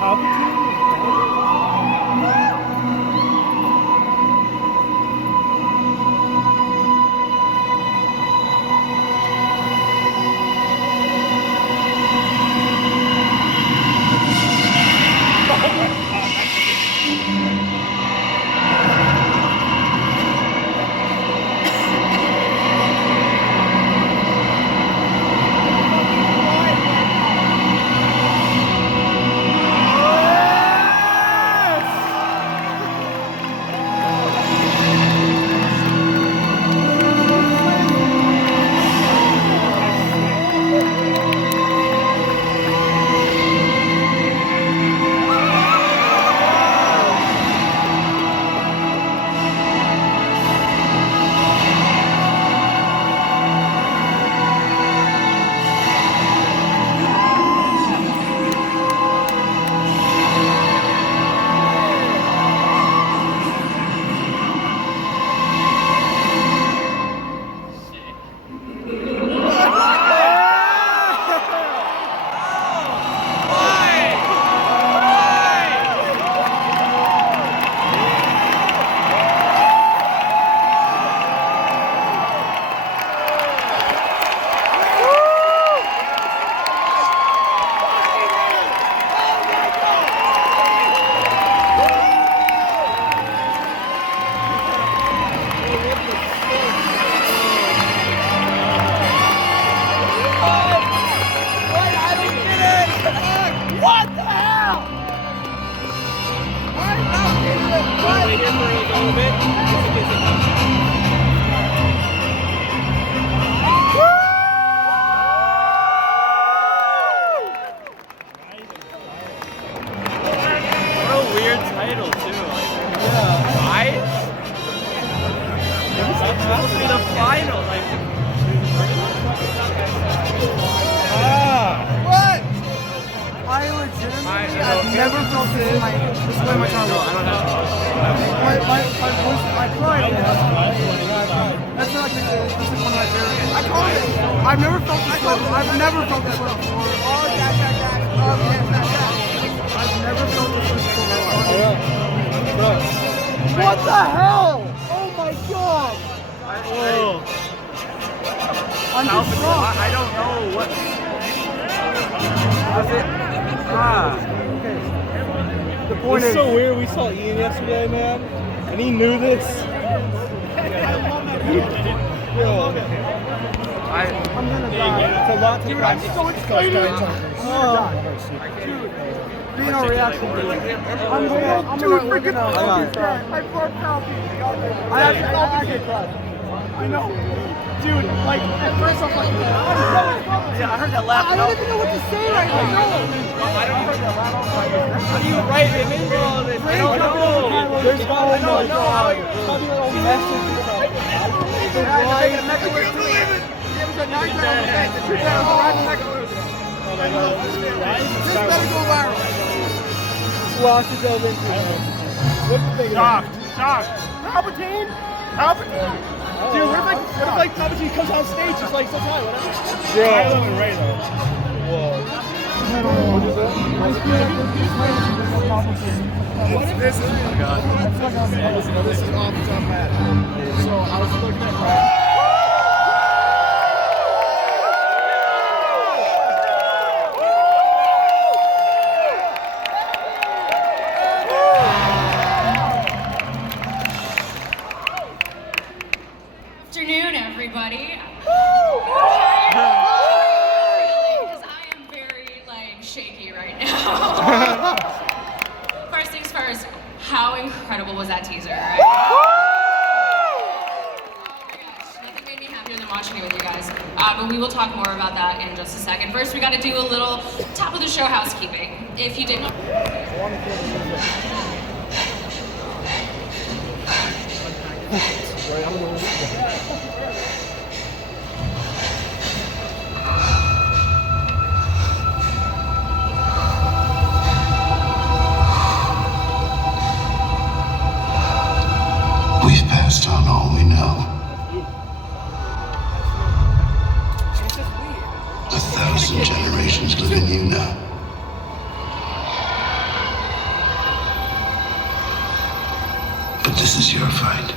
Palpatine? Oh! I've never felt this in my entire life. My pride. That's not like this is one of my favorites. I call it. I've never felt this way. I've never felt this way before. Oh, yeah. I've never felt this way before. What the hell? Oh my god! I'm just wrong. I don't know what. Okay. The point It's is so weird. We saw Ian yesterday, man, and he knew this. Yo, I'm gonna die. it's a lot to Dude, I'm so excited. Dude, being a reaction. I'm freaking I broke Palpy. I actually cried. I know. Dude, like, at first I'm like, yeah, I heard that laugh. I don't even know what to say right now. I don't heard that laugh. How do you write it? I don't know. There's no God. Probably little message. This better go viral. Watch it over into what do you think? Shocked. Palpatine. Dude, what if Palpatine comes on stage just like so high, whatever? Yeah. I love it right though. Whoa. This is oh my god. This is off the top of my head. So I was looking at Afternoon, everybody. Because I am very shaky right now. First things first, how incredible was that teaser? Right? Oh my gosh, nothing made me happier than watching it with you guys. But we will talk more about that in just a second. First, we got to do a little top of the show housekeeping. If you didn't. We've passed on all we know. 1,000 generations live in you now. But this is your fight.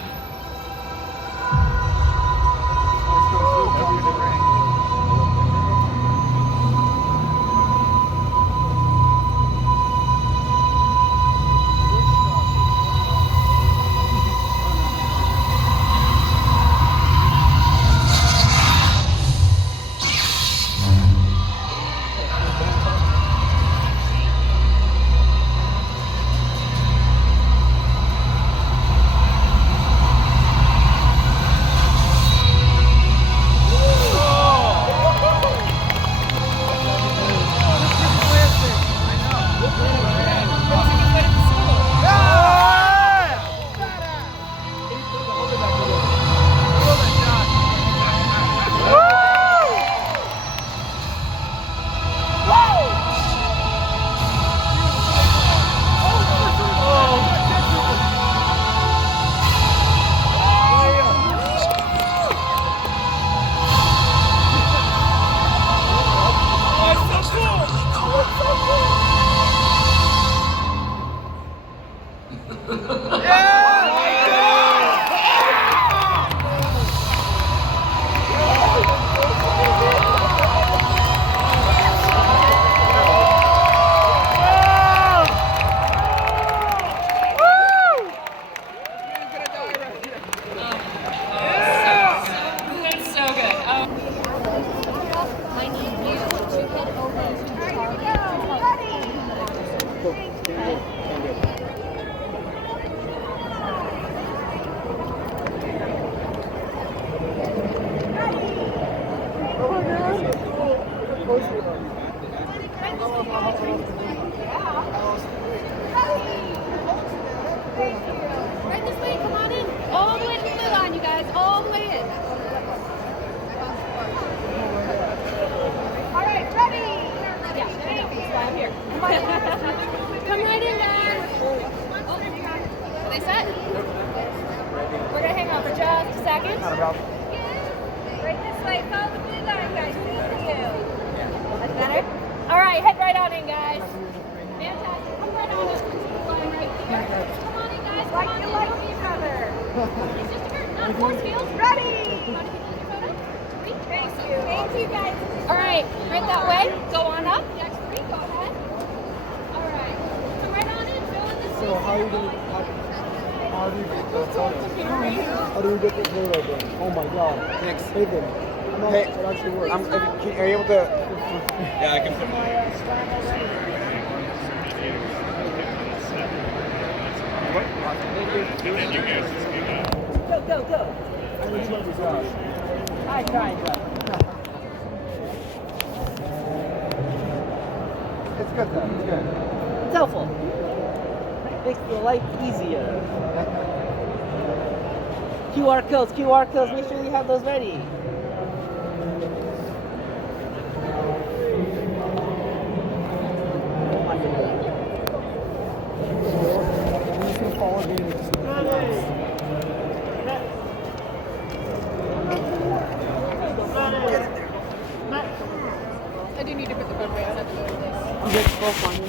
Right this way, come on in. All the way to the blue line, you guys. All the way in. All right, ready? Yeah, I know. That's why I'm here. All right, right that way. Go on up. Next three, go ahead. All right. Come right on in, fill in the seat. So how do we get the photo then? Oh my god. Thanks. Hey then. Hey, it actually works. Are you able to? Yeah, I can put my. Go. I tried. It's good though. It's good. It's helpful. Makes the life easier. QR codes, make sure you have those ready. I do need to put the book away. I have to go to this. I'm good. Go find me.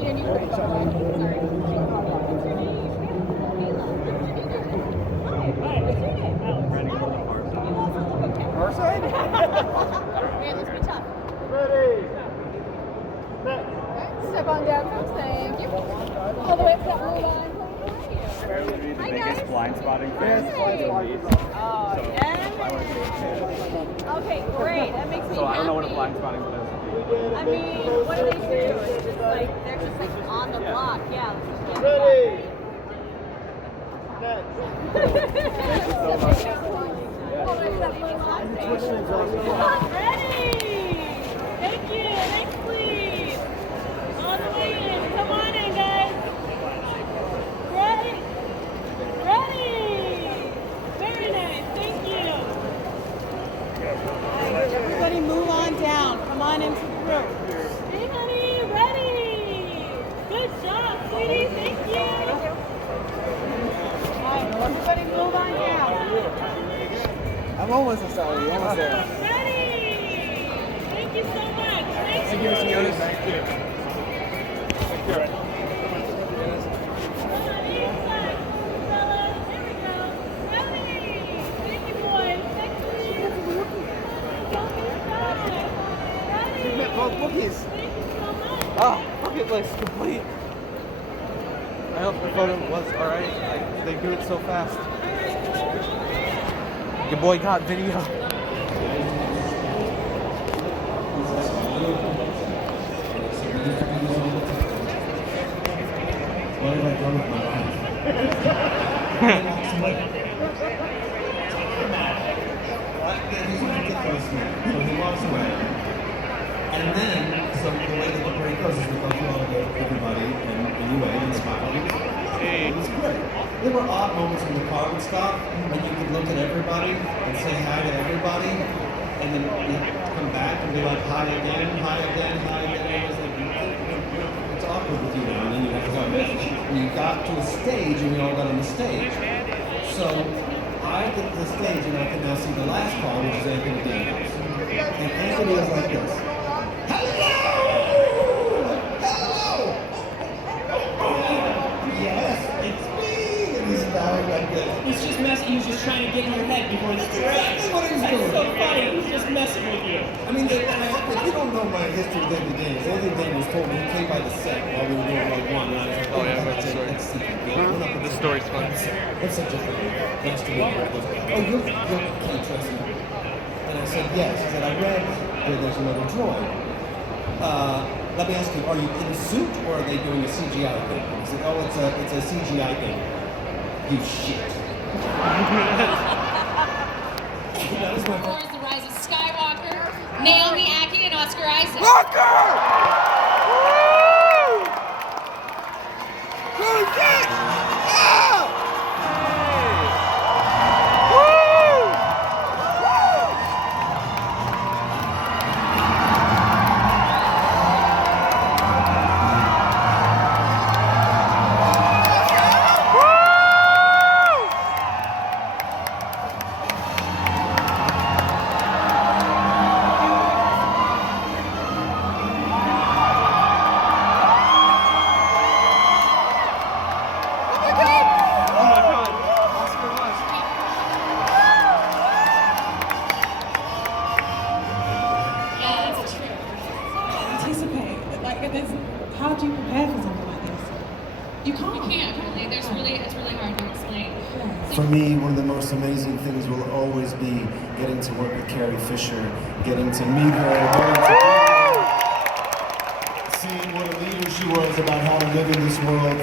You need to put the book away. Our side? Man, let's be tough. Ready. Step on down, folks. Thank you. All the way up to that blue line. Hi, guys. Blind spotting fans. Okay, great. That makes me So I don't know what a happy. blind spotting is. I mean, what do they do? It's just like, they're just like on the block. Yeah. Ready. Ready. Thank you. Next, please. All the way in. Come on in, guys. Ready. Very nice. Thank you. Everybody move on down. Come on into the room. Hey, honey. Ready. Good job, sweetie. Thank you. Everybody move on down. I'm almost sorry. Almost there. Ready. Thank you so much. Thank you, Mr. Jonas. Thank you. Thank you. Both bookies. Oh, bucket list complete. I hope the photo was alright. They do it so fast. Your boy got video. What have I done with my life? He's a ridiculous man. So he walks away. And then, so the way that the parade goes is we go through all of everybody and you wave and smile. It was great. There were odd moments when the car would stop and you could look at everybody and say hi to everybody. And then you come back and be like, hi again. And it was like, it's awkward with you now. And then you have to go. And you got to a stage and we all got on the stage. So I get to the stage and I can now see the last car, which is Anthony Daniels. And Anthony was like this. Yes, it's me! And he's bowing like this. He's just messing. He was just trying to get in your head before the That's what he was doing. That's so funny. He's just messing with you. I mean, if you don't know my history with Anthony Daniels told me he came by the set while we were doing Rogue One. And I was like, oh yeah, that's the story's fun. What's such a thing? Nice to meet you. Oh, you're Kate Tracy. And I said, yes. He said, I read that there's another droid. Let me ask you, are you in a suit or are they doing a CGI thing? He said, oh, it's a CGI thing. You shit. That was my Before is the rise of Skywalker, Naomi Ackie, and Oscar Isaac. Holy shit! For me, one of the most amazing things will always be getting to work with Carrie Fisher, getting to meet her, seeing what a leader she was about how to live in this world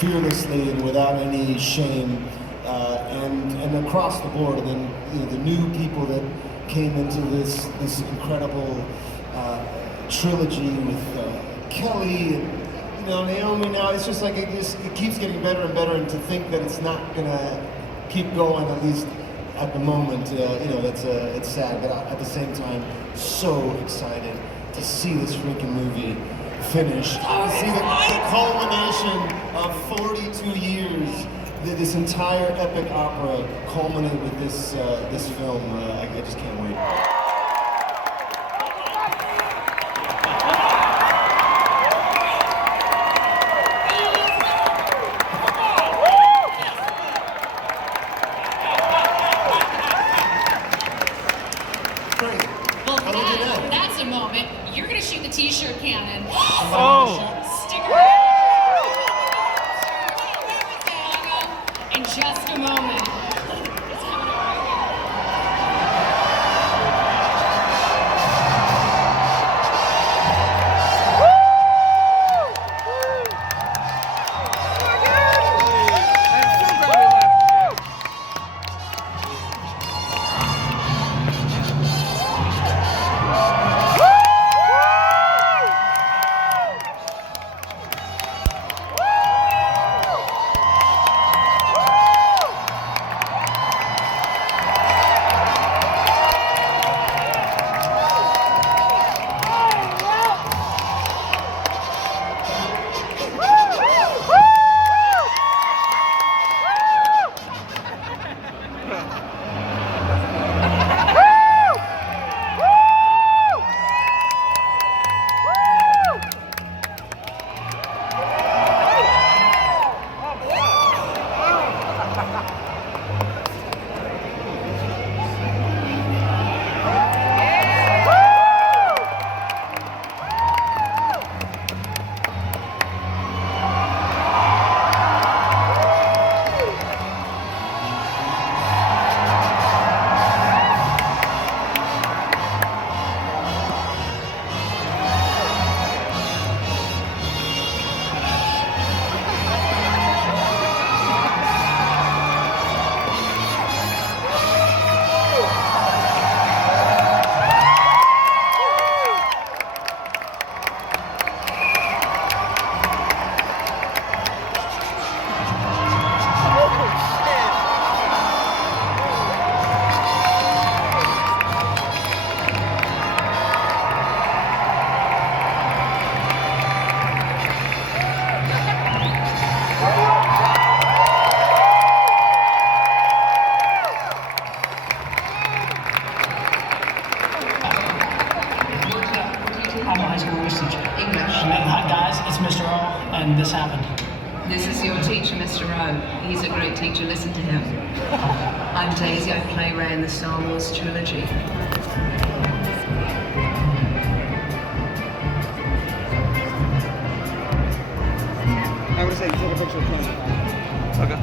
fearlessly and without any shame, and across the board. And then the new people that came into this incredible trilogy with Kelly and Naomi. Now it's just like it keeps getting better and better, and to think that it's not gonna keep going, at least at the moment, it's sad, but at the same time, so excited to see this freaking movie finish, to see the culmination of 42 years, this entire epic opera culminate with this film. I just can't wait. That's a moment. You're gonna shoot the t-shirt cannon. Oh. Stick around. In just a moment. It's coming up right here. I'm a high school English teacher. English. Hi guys, it's Mr. O, and this happened. This is your teacher, Mr. O. He's a great teacher, listen to him. I'm Daisy, I play Rey in the Star Wars trilogy. I would say take a picture of Ken. Okay.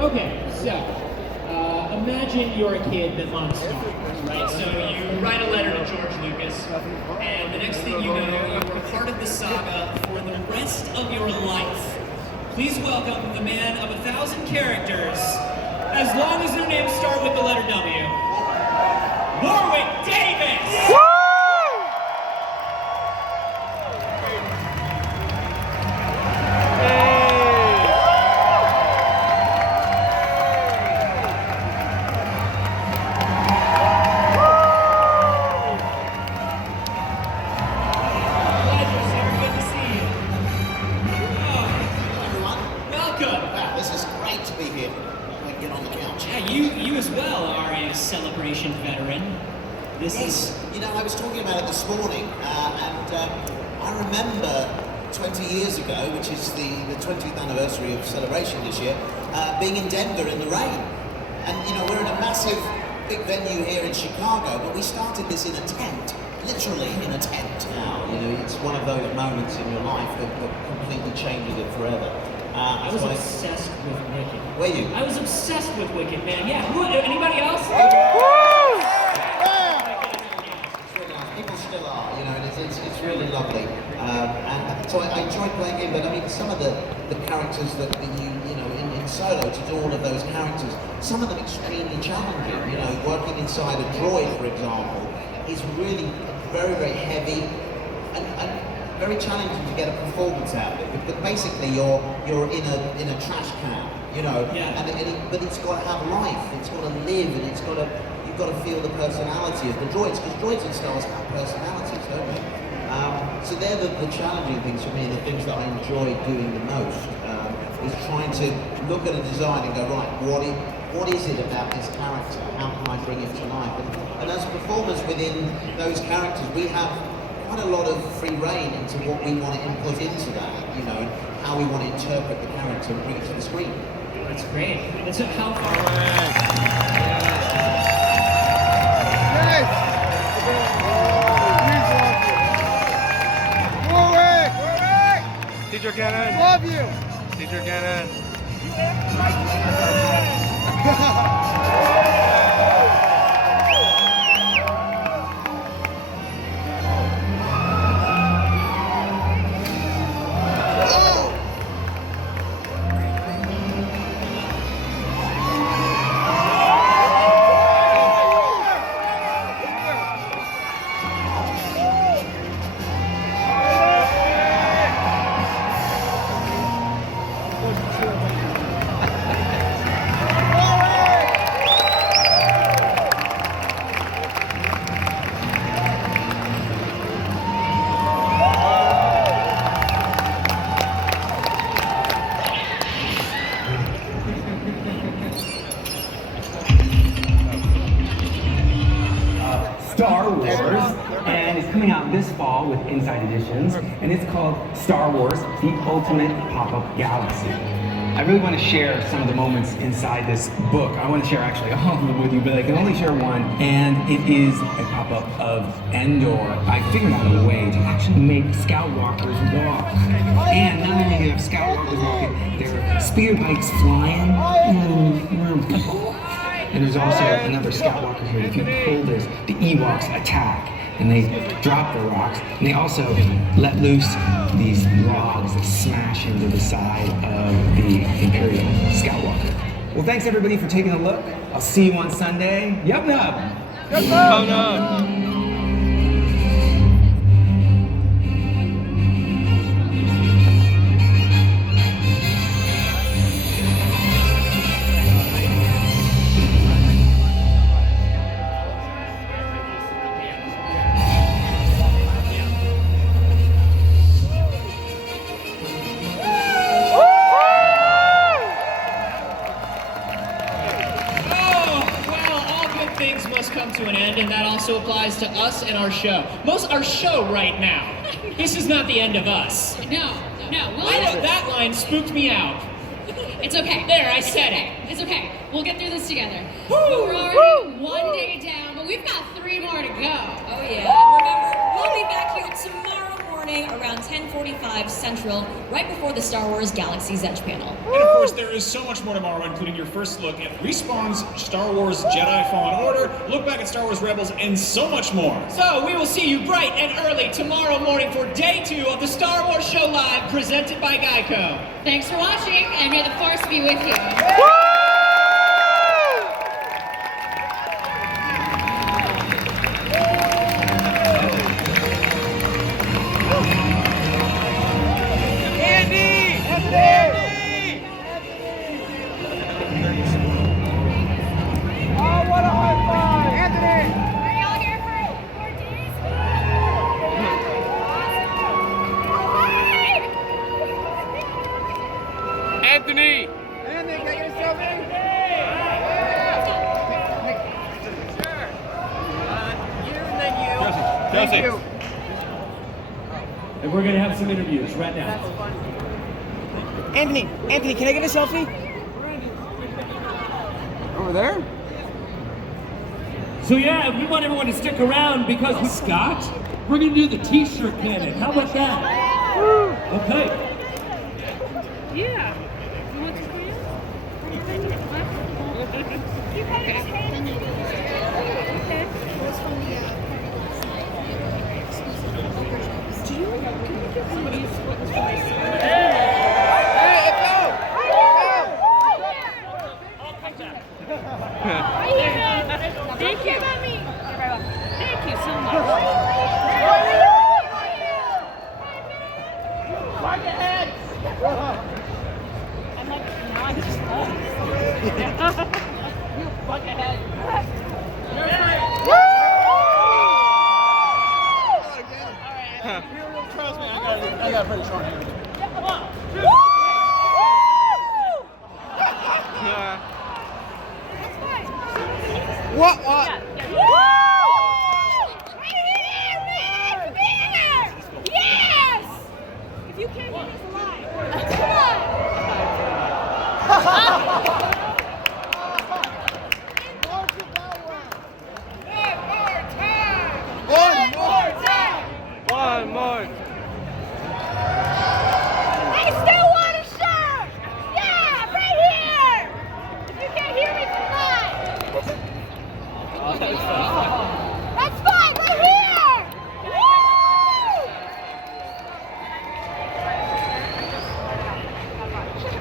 Okay, so imagine you're a kid that loves Star Wars, right? So you write a letter to George Lucas, and the next thing you know, you are part of the saga for the rest of your life. Please welcome the man of 1,000 characters, as long as their names start with the letter W. Warwick Davis! Woo! Celebration veteran. Yes, you know, I was talking about it this morning, and I remember 20 years ago, which is the 20th anniversary of Celebration this year, being in Denver in the rain. And, you know, we're in a massive big venue here in Chicago, but we started this in a tent, literally in a tent now. You know, it's one of those moments in your life that completely changes it forever. I was obsessed with Wicked. Were you? I was obsessed with Wicked, man. Yeah. Anybody else? People still are, you know, and it's really lovely. And so I enjoyed playing it, but I mean, some of the characters that you know, in Solo, to do all of those characters, some of them extremely challenging. You know, working inside a droid, for example, is really very, very heavy and very challenging to get a performance out of it. But basically, you're in a trash can, you know, but it's got to have life, it's got to live, and you've got to feel the personality of the droids, because droids and Star Wars have personalities, don't they? So they're the challenging things for me, the things that I enjoy doing the most, is trying to look at a design and go, right, what is it about this character? How can I bring it to life? And as performers within those characters, we have quite a lot of free reign into what we want to input into that, you know, and how we want to interpret the character and bring it to the screen. That's great. And so how far? Teacher Cannon. Love you. Teacher Cannon. Star Wars, and it's coming out this fall with Inside Editions, and it's called Star Wars: The Ultimate Pop-Up Galaxy. I really want to share some of the moments inside this book. I want to share actually all of them with you, but I can only share one, and it is a pop-up of Endor. I figured out a way to actually make Skywalkers walk, and not only do you have Skywalkers walking, there are speeder bikes flying. And there's also another Skywalker here. If you pull this, the Ewoks attack, and they drop the rocks. And they also let loose these logs that smash into the side of the Imperial Skywalker. Well, thanks everybody for taking a look. I'll see you on Sunday. Yup, nub. Yup, nub. To an end, and that also applies to us and our show. Our show right now. This is not the end of us. No. That line spooked me out. It's okay. There, I said it. It's okay. We'll get through this together. We're already one day down, but we've got 3 more to go. Oh yeah. Remember, we'll be back here tomorrow morning around 10:45 Central, right before the Star Wars Galaxy's Edge panel. And of course, there is so much more tomorrow, including your first look at Respawn's Star Wars Jedi Fallen Order, look back at Star Wars Rebels, and so much more. So we will see you bright and early tomorrow morning for day 2 of the Star Wars Show Live, presented by Geico. Thanks for watching, and may the Force be with you. Anthony, can I get a selfie? Sure. You and then you. Thank you. And we're gonna have some interviews right now. Anthony, can I get a selfie? Over there? So yeah, we want everyone to stick around because with Scott, we're gonna do the t-shirt cannon. How about that? Okay. Yeah. You want to for you? You got it. Okay. Do you can you give somebody what was nice? Thank you. Thank you so much. Right ahead! I'm like, now I'm just you fuck ahead. Trust me, I got pretty short hair. Come on. What? Yes! If you can't get this alive, come One more. I still want a shirt! Yeah, right here! If you can't hear me from live. That's fine, right here! Woo!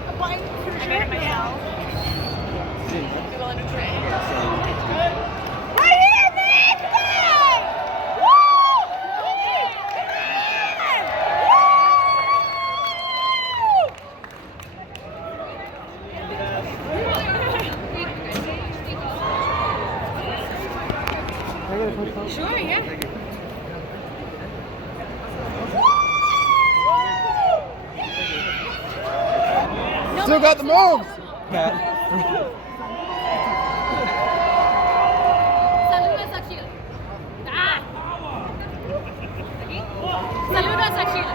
Applying for a shirt myself. You willing to trade? Right here, man! Come on! Woo! Sure, yeah. Still got the moves! Saludos a Chile. Ah. Saludos a Chile.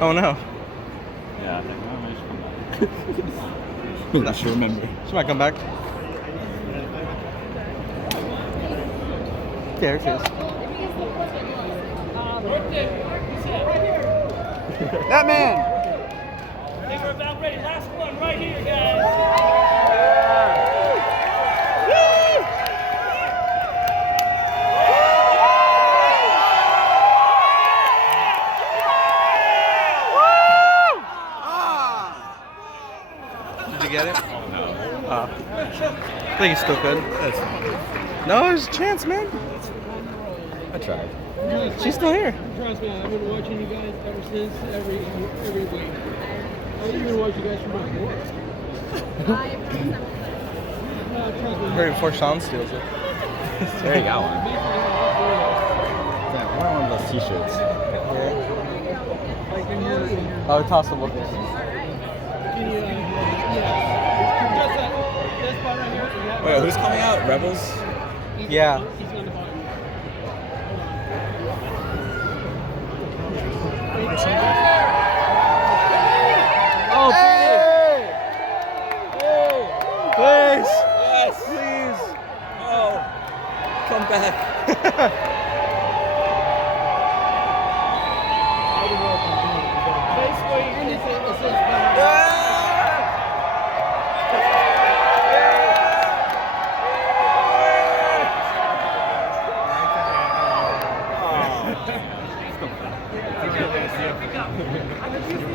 Oh no. Yeah, I think maybe she come back. Not sure, remember. She might come back. Okay, here she is. That man! I think we're about ready. Last one right here, guys. Did you get it? No. Oh. I think he's still good. That's fine. No, there's a chance, man. I tried. She's still here. Trust me, I've been watching you guys ever since every week. I even watch you guys from my work. Right before Sean steals it. There you got one. I want one of those t-shirts. Oh, toss the book. Can you, just this part right here. Wait, who's coming out? Rebels? Yeah. He's on the bottom. Oh, hey! please. Yes! Please. Oh, come back. Basically, it says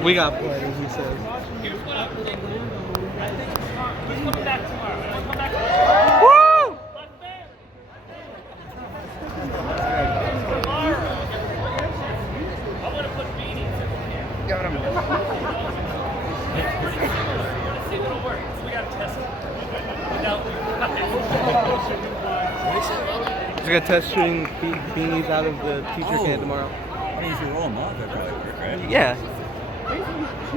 We got played, as he says. Here's what I'm thinking. Who's coming back tomorrow? Anyone come back tomorrow? Woo! Left band. I'm gonna put beanies in here. Got him. It's pretty similar. Let's see if it'll work. So we gotta test it. Just gonna test shooting beanies out of the teacher can tomorrow. I mean, if you roll them up, that probably work, right? Yeah. she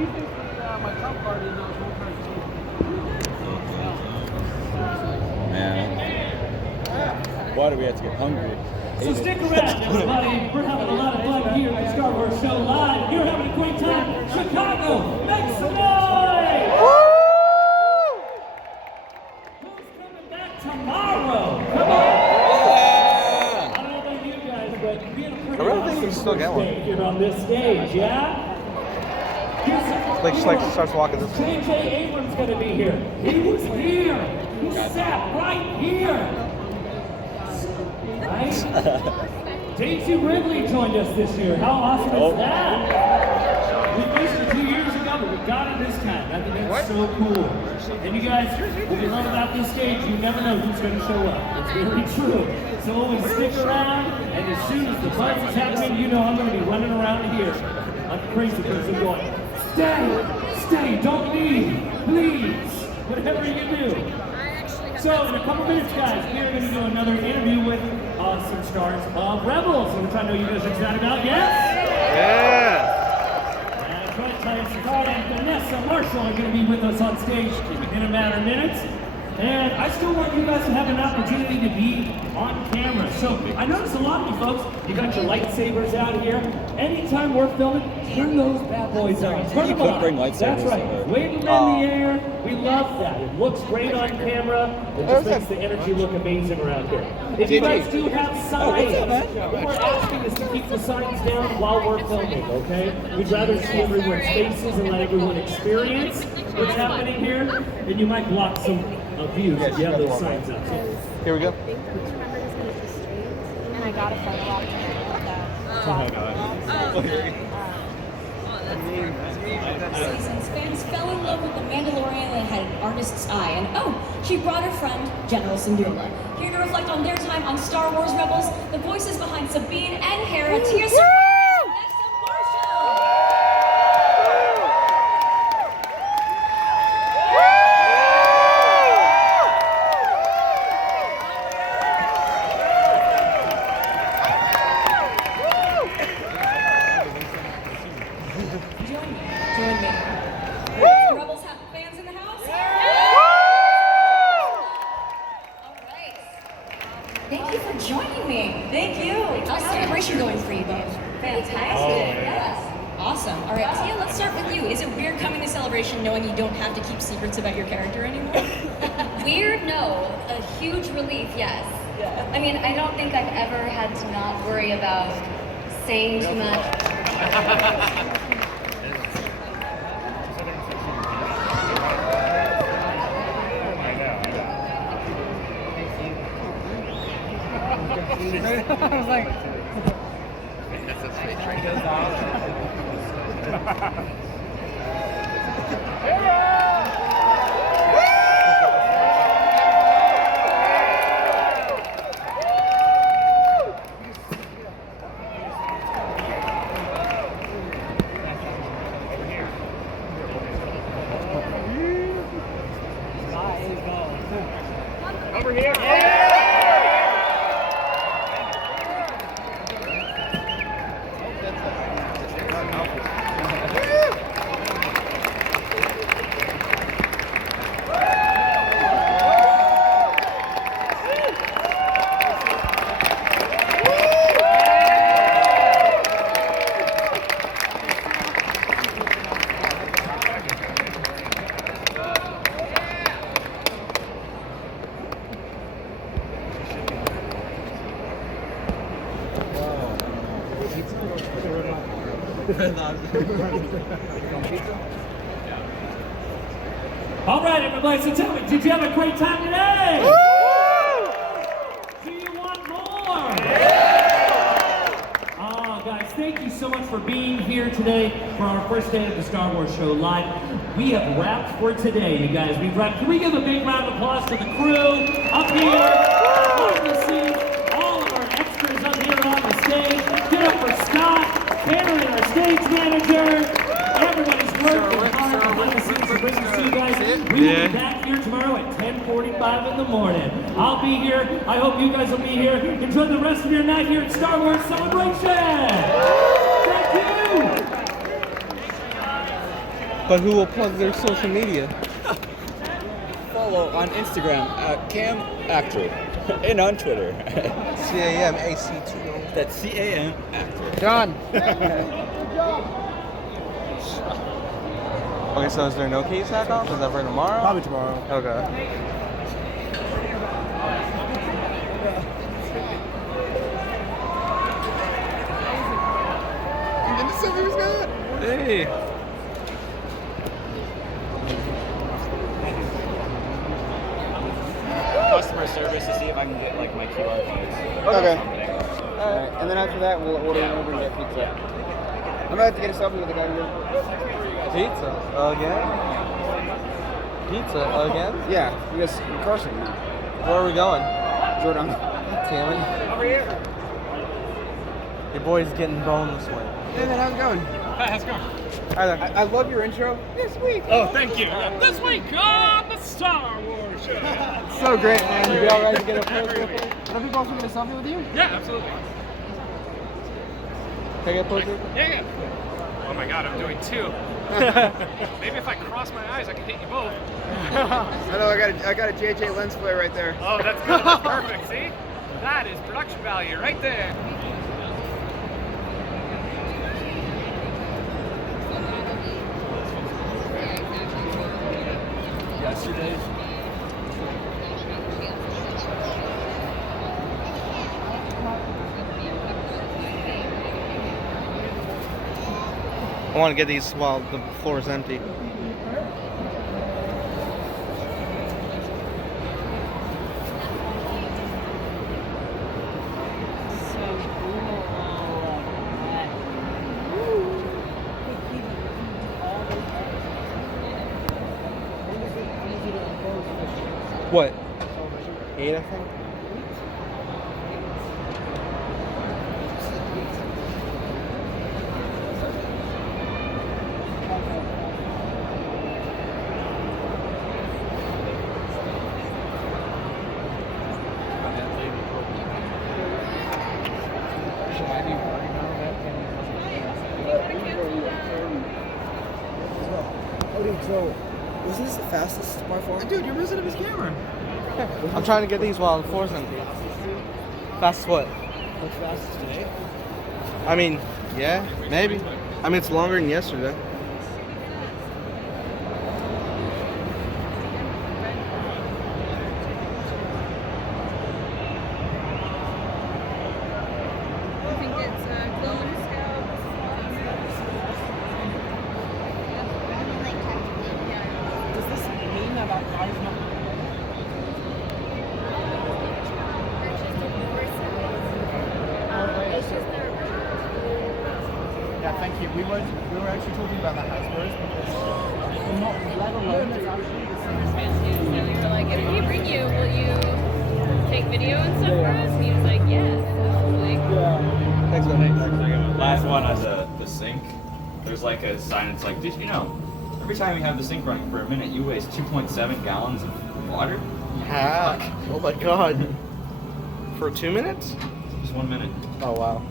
thinks my top part is not Man. Why do we have to get hungry? So stick around, everybody. We're having a lot of fun here at the Star Wars Show Live. You're having a great time. Chicago, make some noise! Who's coming back tomorrow? Come on! I don't know about you guys, but being a pretty awesome first day here on this stage, yeah? Like she starts walking this way. J.J. Abrams gonna be here. He was here. He sat right here. Right? Daisy Ridley joined us this year. How awesome is that? We missed it 2 years ago, but we got it this time. I think that's so cool. And you guys, what you love about this stage, you never know who's going to show up. It's very true. So always stick around, and as soon as the buzz is happening, you know I'm going to be running around here. I'm a crazy person going, stay, don't leave, please, whatever you do. So in a couple minutes, guys, we are going to do another interview with some stars of Rebels, which I know you guys are excited about, yes? Yeah! That's right, Tyson Scott and Vanessa Marshall are going to be with us on stage in a matter of minutes. And I still want you guys to have an opportunity to be on camera. So I noticed a lot of you folks, you got your lightsabers out here. Anytime we're filming, turn those bad boys on. Turn them on. Bring lightsabers. That's right. Wave them in the air. We love that. It looks great on camera. It just makes the energy look amazing around here. If you guys do have signs, what we're asking is to keep the signs down while we're filming, okay? We'd rather see everyone's faces and let everyone experience what's happening here. And you might block some views if you have those signs up. So. Here we go. And I got a photo op Oh my god. Seasons, fans fell in love with the Mandalorian and had an artist's eye. And oh, she brought her friend, General Syndulla. Here to reflect on their time on Star Wars Rebels, the voices behind Sabine and Hera, Tia Sir. Thank you for joining me. Thank you. How's celebration going for you both? Fantastic. Yes. Awesome. All right, Tia, let's start with you. Is it weird coming to celebration knowing you don't have to keep secrets about your character anymore? Weird? No. A huge relief, yes. I mean, I don't think I've ever had to not worry about saying too much. I was like, that's a straight train. over here. All right, everybody, so tell me, did you have a great time today? Woo! Do you want more? Oh, guys, thank you so much for being here today for our first day of the Star Wars Show Live. We have wrapped for today, you guys. We've wrapped. Can we give a big round of applause to the crew up here, on the seats, all of our extras up here on the stage. Get up for Scott, Karen, our stage manager. Everybody's working hard behind the scenes to bring this to you guys. We will be back here tomorrow at 10:45 in the morning. I'll be here. I hope you guys will be here. Enjoy the rest of your night here at Star Wars Celebration. Thank you. But who will plug their social media? Follow on Instagram at CamActor. And on Twitter. CAMACT. That's CAM after. Done. Okay, so is there no case hack off? Is that for tomorrow? Probably tomorrow. Okay. Hey. Customer service to see if I can get like my QR codes. Okay. Alright, and then after that, we'll order an Uber and get pizza. I'm gonna have to get a selfie with the guy here. Pizza? Again? Pizza? Again? Yeah, because in Carson now. Where are we going? Jordan. Damn it. Over here. Your boy's getting boned this way. Hey man, how's it going? Hi, how's it going? Hi there. I love your intro. This week. Oh, thank you. This week on the Star Wars show. So great, man. You be alright to get a photo with me? Can people also get a selfie with you? Yeah, absolutely. Can I get a photo? Yeah. Oh my god, I'm doing two. Maybe if I cross my eyes, I can hit you both. I know. I got a JJ lens flare right there. Oh, that's good. That's perfect. See? That is production value right there. Yesterday. I want to get these while the floor is empty. What? 8, I think. Oh, dude, so wasn't this the fastest by far? Dude, you're messing up his camera. I'm trying to get these while the floor's empty. Fast what? What's fastest today? I mean, yeah, maybe. I mean, it's longer than yesterday. I think it's Clone Scout. Does this mean that our car's not? Yeah, thank you. We were actually talking about the Hasbro's because we're not let alone it's actually the same. So we were like, if we bring you, will you take video and stuff for us? And he was like, yes, absolutely. Thanks, man. Last one on the sink. There's like a sign. It's like, did you know? Every time you have the sink running for a minute, you waste 2.7 gallons of water. Heck. Oh my god. For 2 minutes? Just 1 minute. Oh wow.